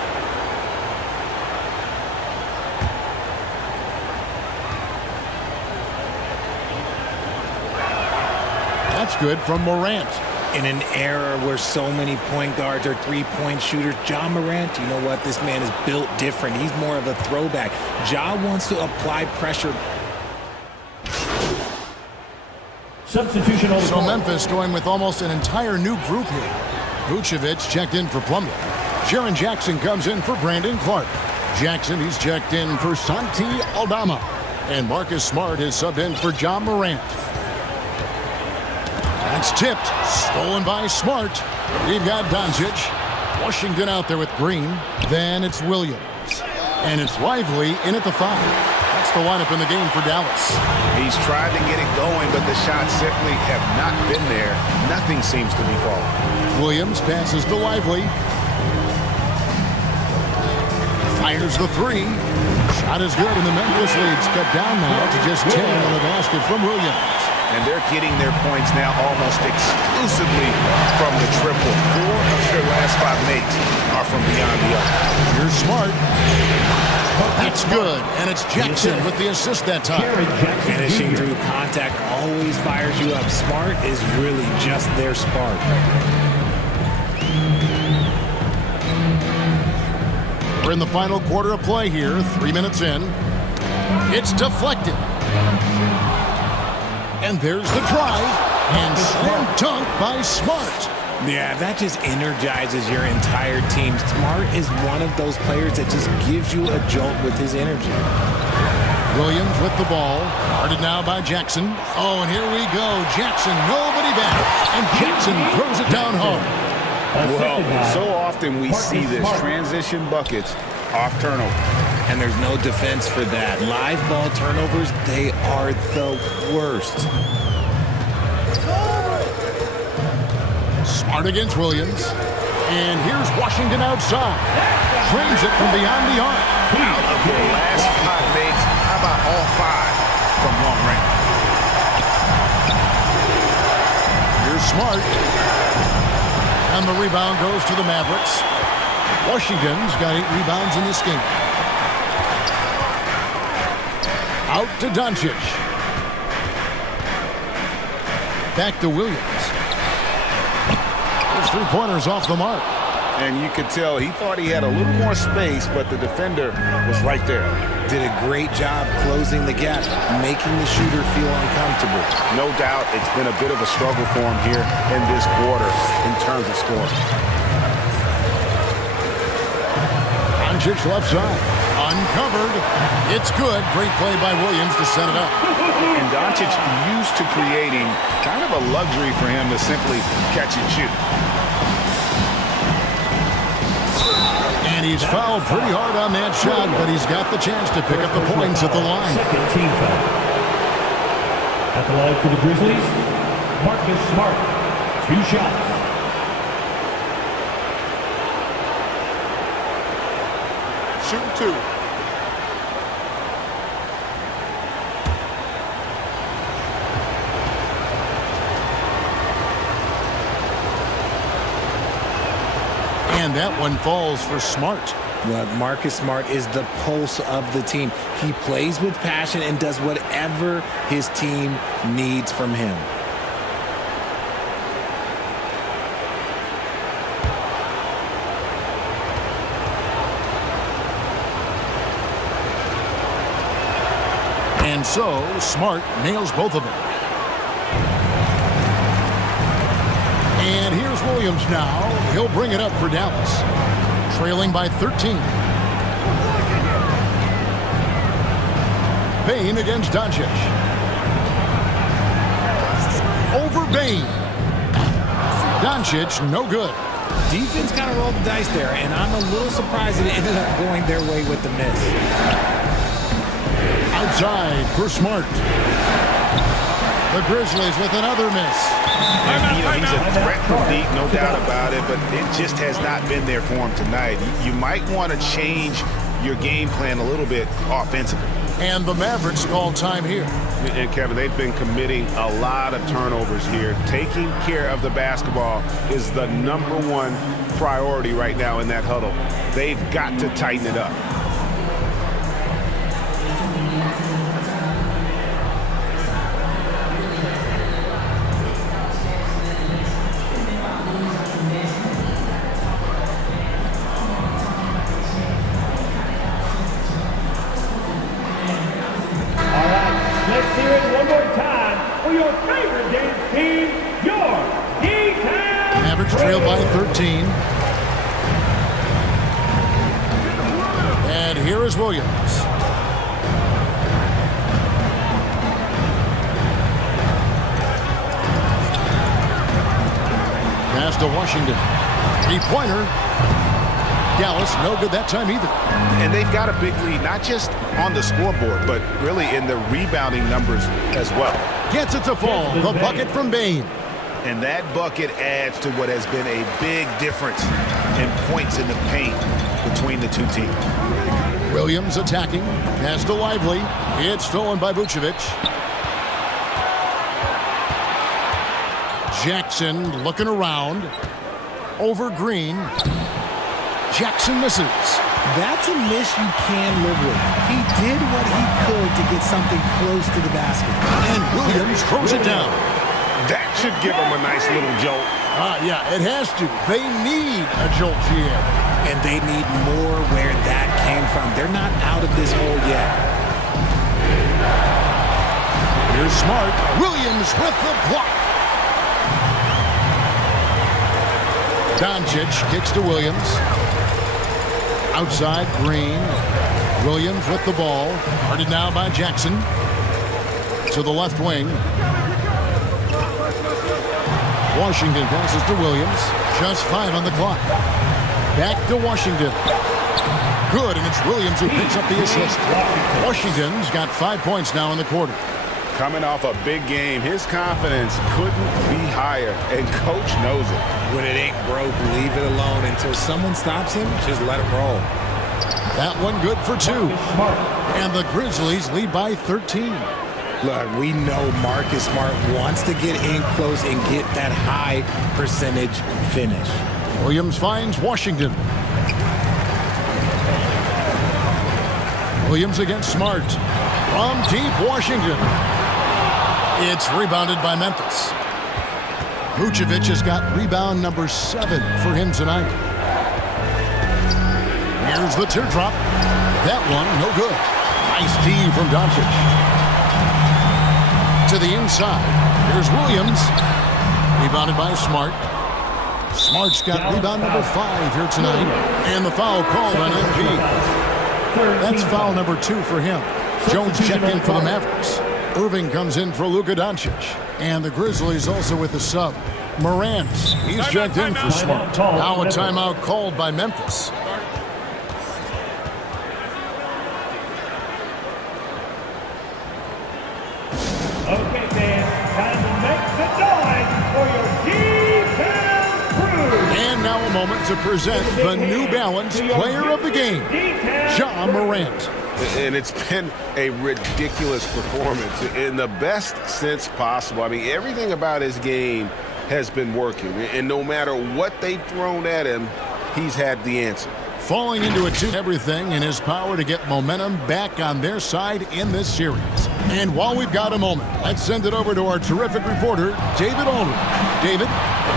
That's good from Morant. In an era where so many point guards are three-point shooters, Ja Morant, you know what? This man is built different. He's more of a throwback. Ja wants to apply pressure. Substitution on the So court. Memphis going with almost an entire new group here. Vucevic checked in for Plumlee. Jaren Jackson comes in for Brandon Clark. Jackson, he's checked in for Santi Aldama. And Marcus Smart is subbed in for Ja Morant. That's tipped. Stolen by Smart. We've got Doncic. Washington out there with Green. Then it's Williams. And it's Lively in at the 5. That's the lineup in the game for Dallas. He's tried to get it going, but the shots simply have not been there. Nothing seems to be falling. Williams passes to Lively. Fires the 3. Shot is good, and the Memphis lead's cut down now to just 10 on the basket from Williams. And they're getting their points now almost exclusively from the triple. 4 of their last 5 makes are from beyond the arc. Here's Smart. That That's good, and it's Jackson with the assist that time. Finishing through contact always fires you up. Smart is really just their spark. We're in the final quarter of play here, 3 minutes in. It's deflected. And there's the drive, and slam dunk by Smart. Yeah, that just energizes your entire team. Smart is one of those players that just gives you a jolt with his energy. Williams with the ball. Guarded now by Jackson. Oh, and here we go. Jackson, nobody back. And Jackson throws it down hard. Well, so often we see this transition buckets off turnover. And there's no defense for that. Live ball turnovers, they are the worst. Smart against Williams. And here's Washington outside. Trains it from beyond the arc. Out of the last 5 makes, how about all 5 from long range? Here's Smart. And the rebound goes to the Mavericks. Washington's got 8 rebounds in this game. Out to Doncic. Back to Williams. Those 3-pointers off the mark. And you could tell he thought he had a little more space, but the defender was right there. Did a great job closing the gap, making the shooter feel uncomfortable. No doubt it's been a bit of a struggle for him here in this quarter in terms of scoring. Doncic left side. Uncovered. It's good. Great play by Williams to set it up. And Doncic used to creating kind of a luxury for him to simply catch and shoot. And he's fouled pretty hard on that shot, but he's got the chance to pick up the points at the line. Second team foul. At the line for the Grizzlies, Marcus Smart. 2 shots. Shooting 2. And that one falls for Smart. Look, Marcus Smart is the pulse of the team. He plays with passion and does whatever his team needs from him. And so, Smart nails both of them. And here's Williams now. He'll bring it up for Dallas. Trailing by 13. Bane against Doncic. Over Bane. Doncic, no good. Defense kind of rolled the dice there, and I'm a little surprised it ended up going their way with the miss. Outside for Smart. The Grizzlies with another miss. And, he's a threat from deep, no doubt about it, but it just has not been there for him tonight. You might want to change your game plan a little bit offensively. And the Mavericks call time here. And Kevin, they've been committing a lot of turnovers here. Taking care of the basketball is the #1 priority right now in that huddle. They've got to tighten it up. Let's hear it one more time for your favorite dance team, your D-Town. Mavericks trail by 13. And here is Williams. Pass to Washington. 3-pointer. Dallas, no good that time either. And they've got a big lead, not just on the scoreboard, but really in the rebounding numbers as well. Gets it to fall. The bucket from Bane. And that bucket adds to what has been a big difference in points in the paint between the two teams. Williams attacking. Pass to Lively. It's stolen by Vucevic. Jackson looking around. Over Green. Jackson misses. That's a miss you can live with. He did what he could to get something close to the basket. And Williams throws it down. That should give him a nice little jolt. Yeah, it has to. They need a jolt, GM. And they need more where that came from. They're not out of this hole yet. Here's Smart. Williams with the block. Doncic kicks to Williams. Outside, Green. Williams with the ball. Guarded now by Jackson. To the left wing. Washington passes to Williams. Just 5 on the clock. Back to Washington. Good, and it's Williams who picks up the assist. Washington's got 5 points now in the quarter. Coming off a big game, his confidence couldn't be higher, and Coach knows it. When it ain't broke, leave it alone. Until someone stops him, just let it roll. That one good for 2. And the Grizzlies lead by 13. Look, we know Marcus Smart wants to get in close and get that high percentage finish. Williams finds Washington. Williams against Smart. From deep, Washington. It's rebounded by Memphis. Vucevic has got rebound number 7 for him tonight. Here's the teardrop. That one, no good. Nice D from Doncic. To the inside. Here's Williams. Rebounded by Smart. Smart's got rebound number 5 here tonight. And the foul called on MG. That's foul number 2 for him. Jones checked in for the Mavericks. Irving comes in for Luka Doncic. And the Grizzlies also with the sub. Morant, he's checked in for Smart. Now a timeout called by Memphis. Okay, fans, time to make the noise for your D-Town crew. And now a moment to present the New Balance Player of the Game, Ja Morant. And it's been a ridiculous performance in the best sense possible. I mean, everything about his game has been working. And no matter what they've thrown at him, he's had the answer. Falling into it, everything in his power to get momentum back on their side in this series. And while we've got a moment, let's send it over to our terrific reporter, David Aldridge. David?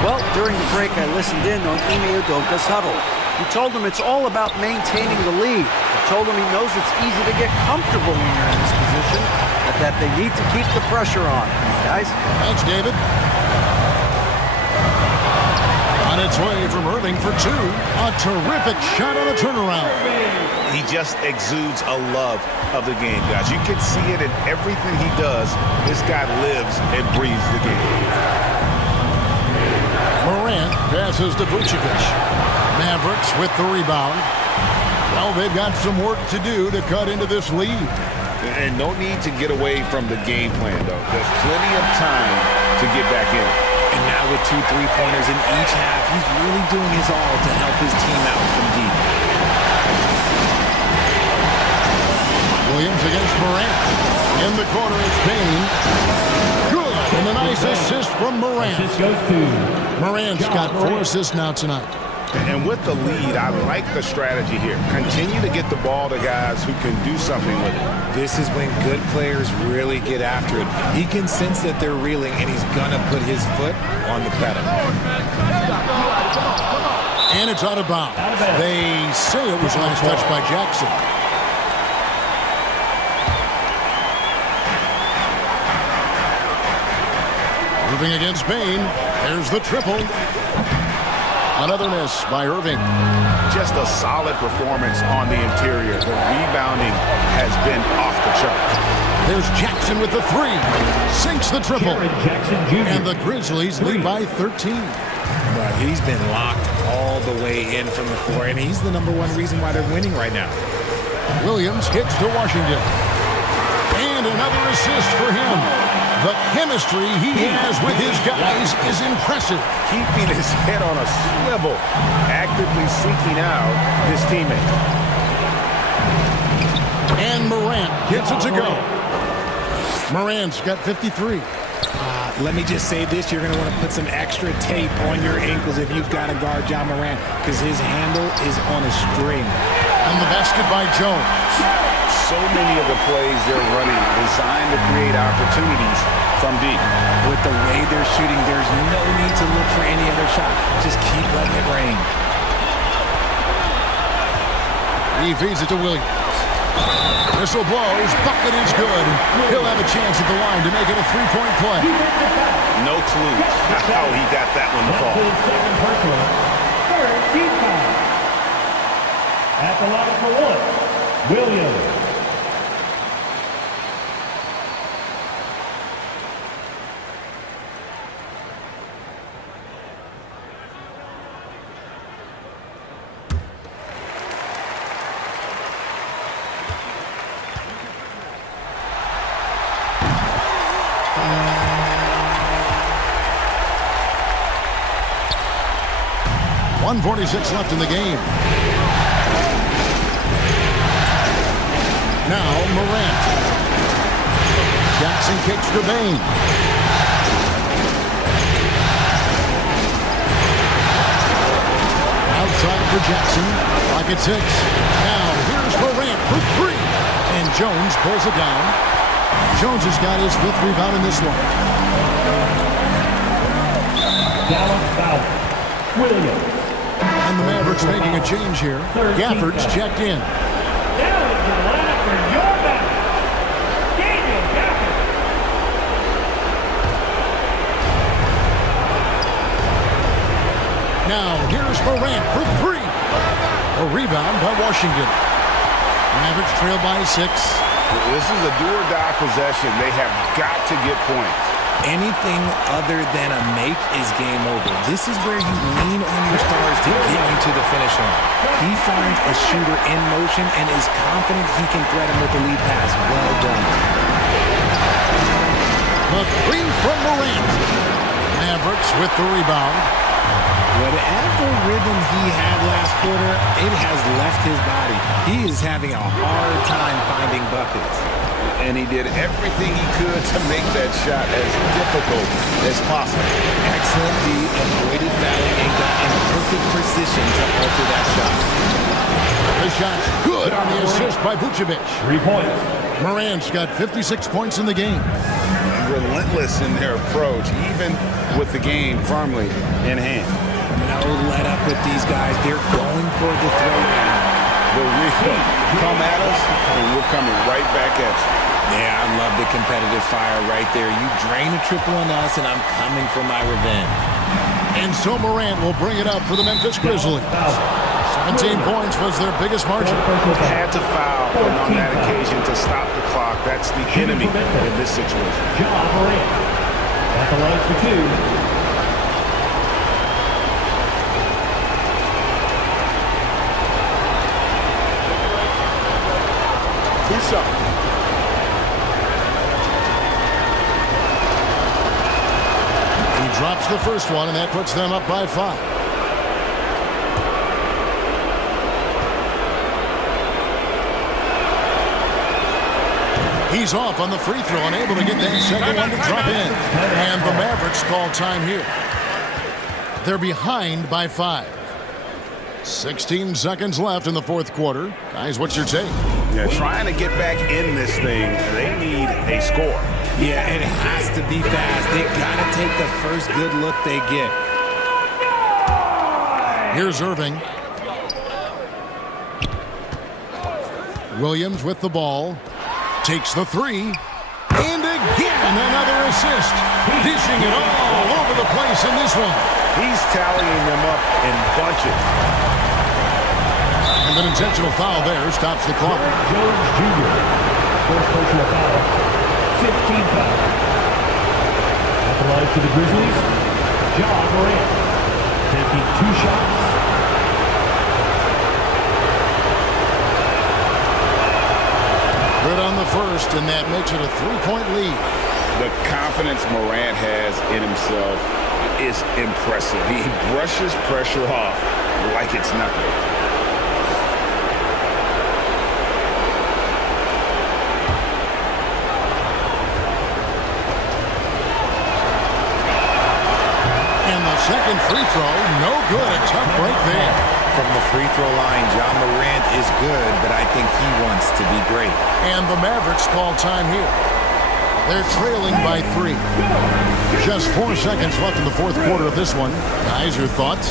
Well, during the break, I listened in on Ime Udoka's huddle. He told him it's all about maintaining the lead. He told him he knows it's easy to get comfortable when you're in this position, but that they need to keep the pressure on. Guys? Thanks, David. On its way from Irving for 2. A terrific shot on the turnaround. He just exudes a love of the game, guys. You can see it in everything he does. This guy lives and breathes the game. Morant passes to Vucevic. Mavericks with the rebound. Well, they've got some work to do to cut into this lead. And no need to get away from the game plan, though. There's plenty of time to get back in. And now with 2 3-pointers in each half, he's really doing his all to help his team out from deep. Williams against Morant. In the corner, it's Payne. Good. And a nice assist from Morant. Morant's got 4 assists now tonight. And with the lead, I like the strategy here. Continue to get the ball to guys who can do something with it. This is when good players really get after it. He can sense that they're reeling, and he's going to put his foot on the pedal. And it's out of bounds. They say it was last touched by Jackson. Irving against Payne. There's the triple. Another miss by Irving. Just a solid performance on the interior. The rebounding has been off the charts. There's Jackson with the 3. Sinks the triple. And the Grizzlies lead by 13. But he's been locked all the way in from the floor, and he's the #1 reason why they're winning right now. Williams kicks to Washington. And another assist for him. The chemistry he has with his guys is impressive. Keeping his head on a swivel, actively seeking out his teammate. And Morant gets it to go. Morant's got 53. Let me just say this. You're going to want to put some extra tape on your ankles if you've got to guard Ja Morant because his handle is on a string. And the basket by Jones. So many of the plays they're running designed to create opportunities from deep. With the way they're shooting, there's no need to look for any other shot. Just keep letting it rain. He feeds it to Williams. Whistle blows. Bucket is good. He'll have a chance at the line to make it a three-point play. No clue how he got that one to fall. Second personal. Third team foul. At the line for one, Williams. .146 left in the game. Now Morant. Jackson kicks to Bain. Outside for Jackson. Pocket 6. Now here's Morant for three. And Jones pulls it down. Jones has got his fifth rebound in this one. Dallas foul. Williams. And the Mavericks making a change here. Gafford's checked in. Now into the lineup for your Mavericks, Daniel Gafford. Now here's Morant for three. A rebound by Washington. Mavericks trail by 6. This is a do-or-die possession. They have got to get points. Anything other than a make is game over. This is where you lean on your stars to get you to the finish line. He finds a shooter in motion and is confident he can thread him with the lead pass. Well done. The three from Morant. Mavericks with the rebound. Whatever rhythm he had last quarter, it has left his body. He is having a hard time finding buckets. And he did everything he could to make that shot as difficult as possible. Excellent D, avoided fouling, and got in perfect position to alter that shot. The shot's good on the assist by Vucevic. 3 points. Morant's got 56 points in the game. Relentless in their approach, even with the game firmly in hand. No let up with these guys. They're going for the throw now. Come at us, and we're coming right back at you. Yeah, I love the competitive fire right there. You drain a triple on us, and I'm coming for my revenge. And so Morant will bring it up for the Memphis Grizzlies. 17 points was their biggest margin. Had to foul on that occasion to stop the clock. That's the enemy in this situation. Ja Morant. At the line for two. He drops the first one, and that puts them up by 5. He's off on the free throw, unable to get that second one to drop in. And the Mavericks call time here. They're behind by 5. 16 seconds left in the fourth quarter. Guys, what's your take? Yeah, trying to get back in this thing, they need a score. Yeah, it has to be fast. They got to take the first good look they get. Here's Irving. Williams with the ball. Takes the three. And again, another assist. Dishing it all over the place in this one. He's tallying them up in bunches. And an intentional foul there stops the clock. Jones Jr. First personal foul. 15 foul. At the line for the Grizzlies, Ja Morant. Taking 2 shots. Good on the first, and that makes it a 3-point lead. The confidence Morant has in himself is impressive. He brushes pressure off like it's nothing. free throw, no good. A tough break there. From the free throw line, John Morant is good, but I think he wants to be great. And the Mavericks call time here. They're trailing by 3. Just 4 seconds left in the fourth quarter of this one. Guys, your thoughts?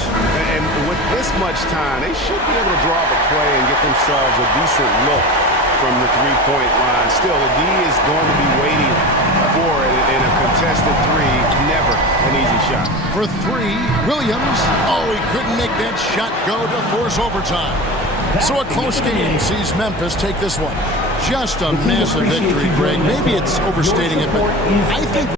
And with this much time, they should be able to draw up a play and get themselves a decent look from the three-point line. Still, the D is going to be waiting for it in a contested three. Never an easy shot. For 3, Williams. Oh, he couldn't make that shot go to force overtime. So a close game sees Memphis take this one. Just a massive victory, Greg. Maybe it's overstating it, but I think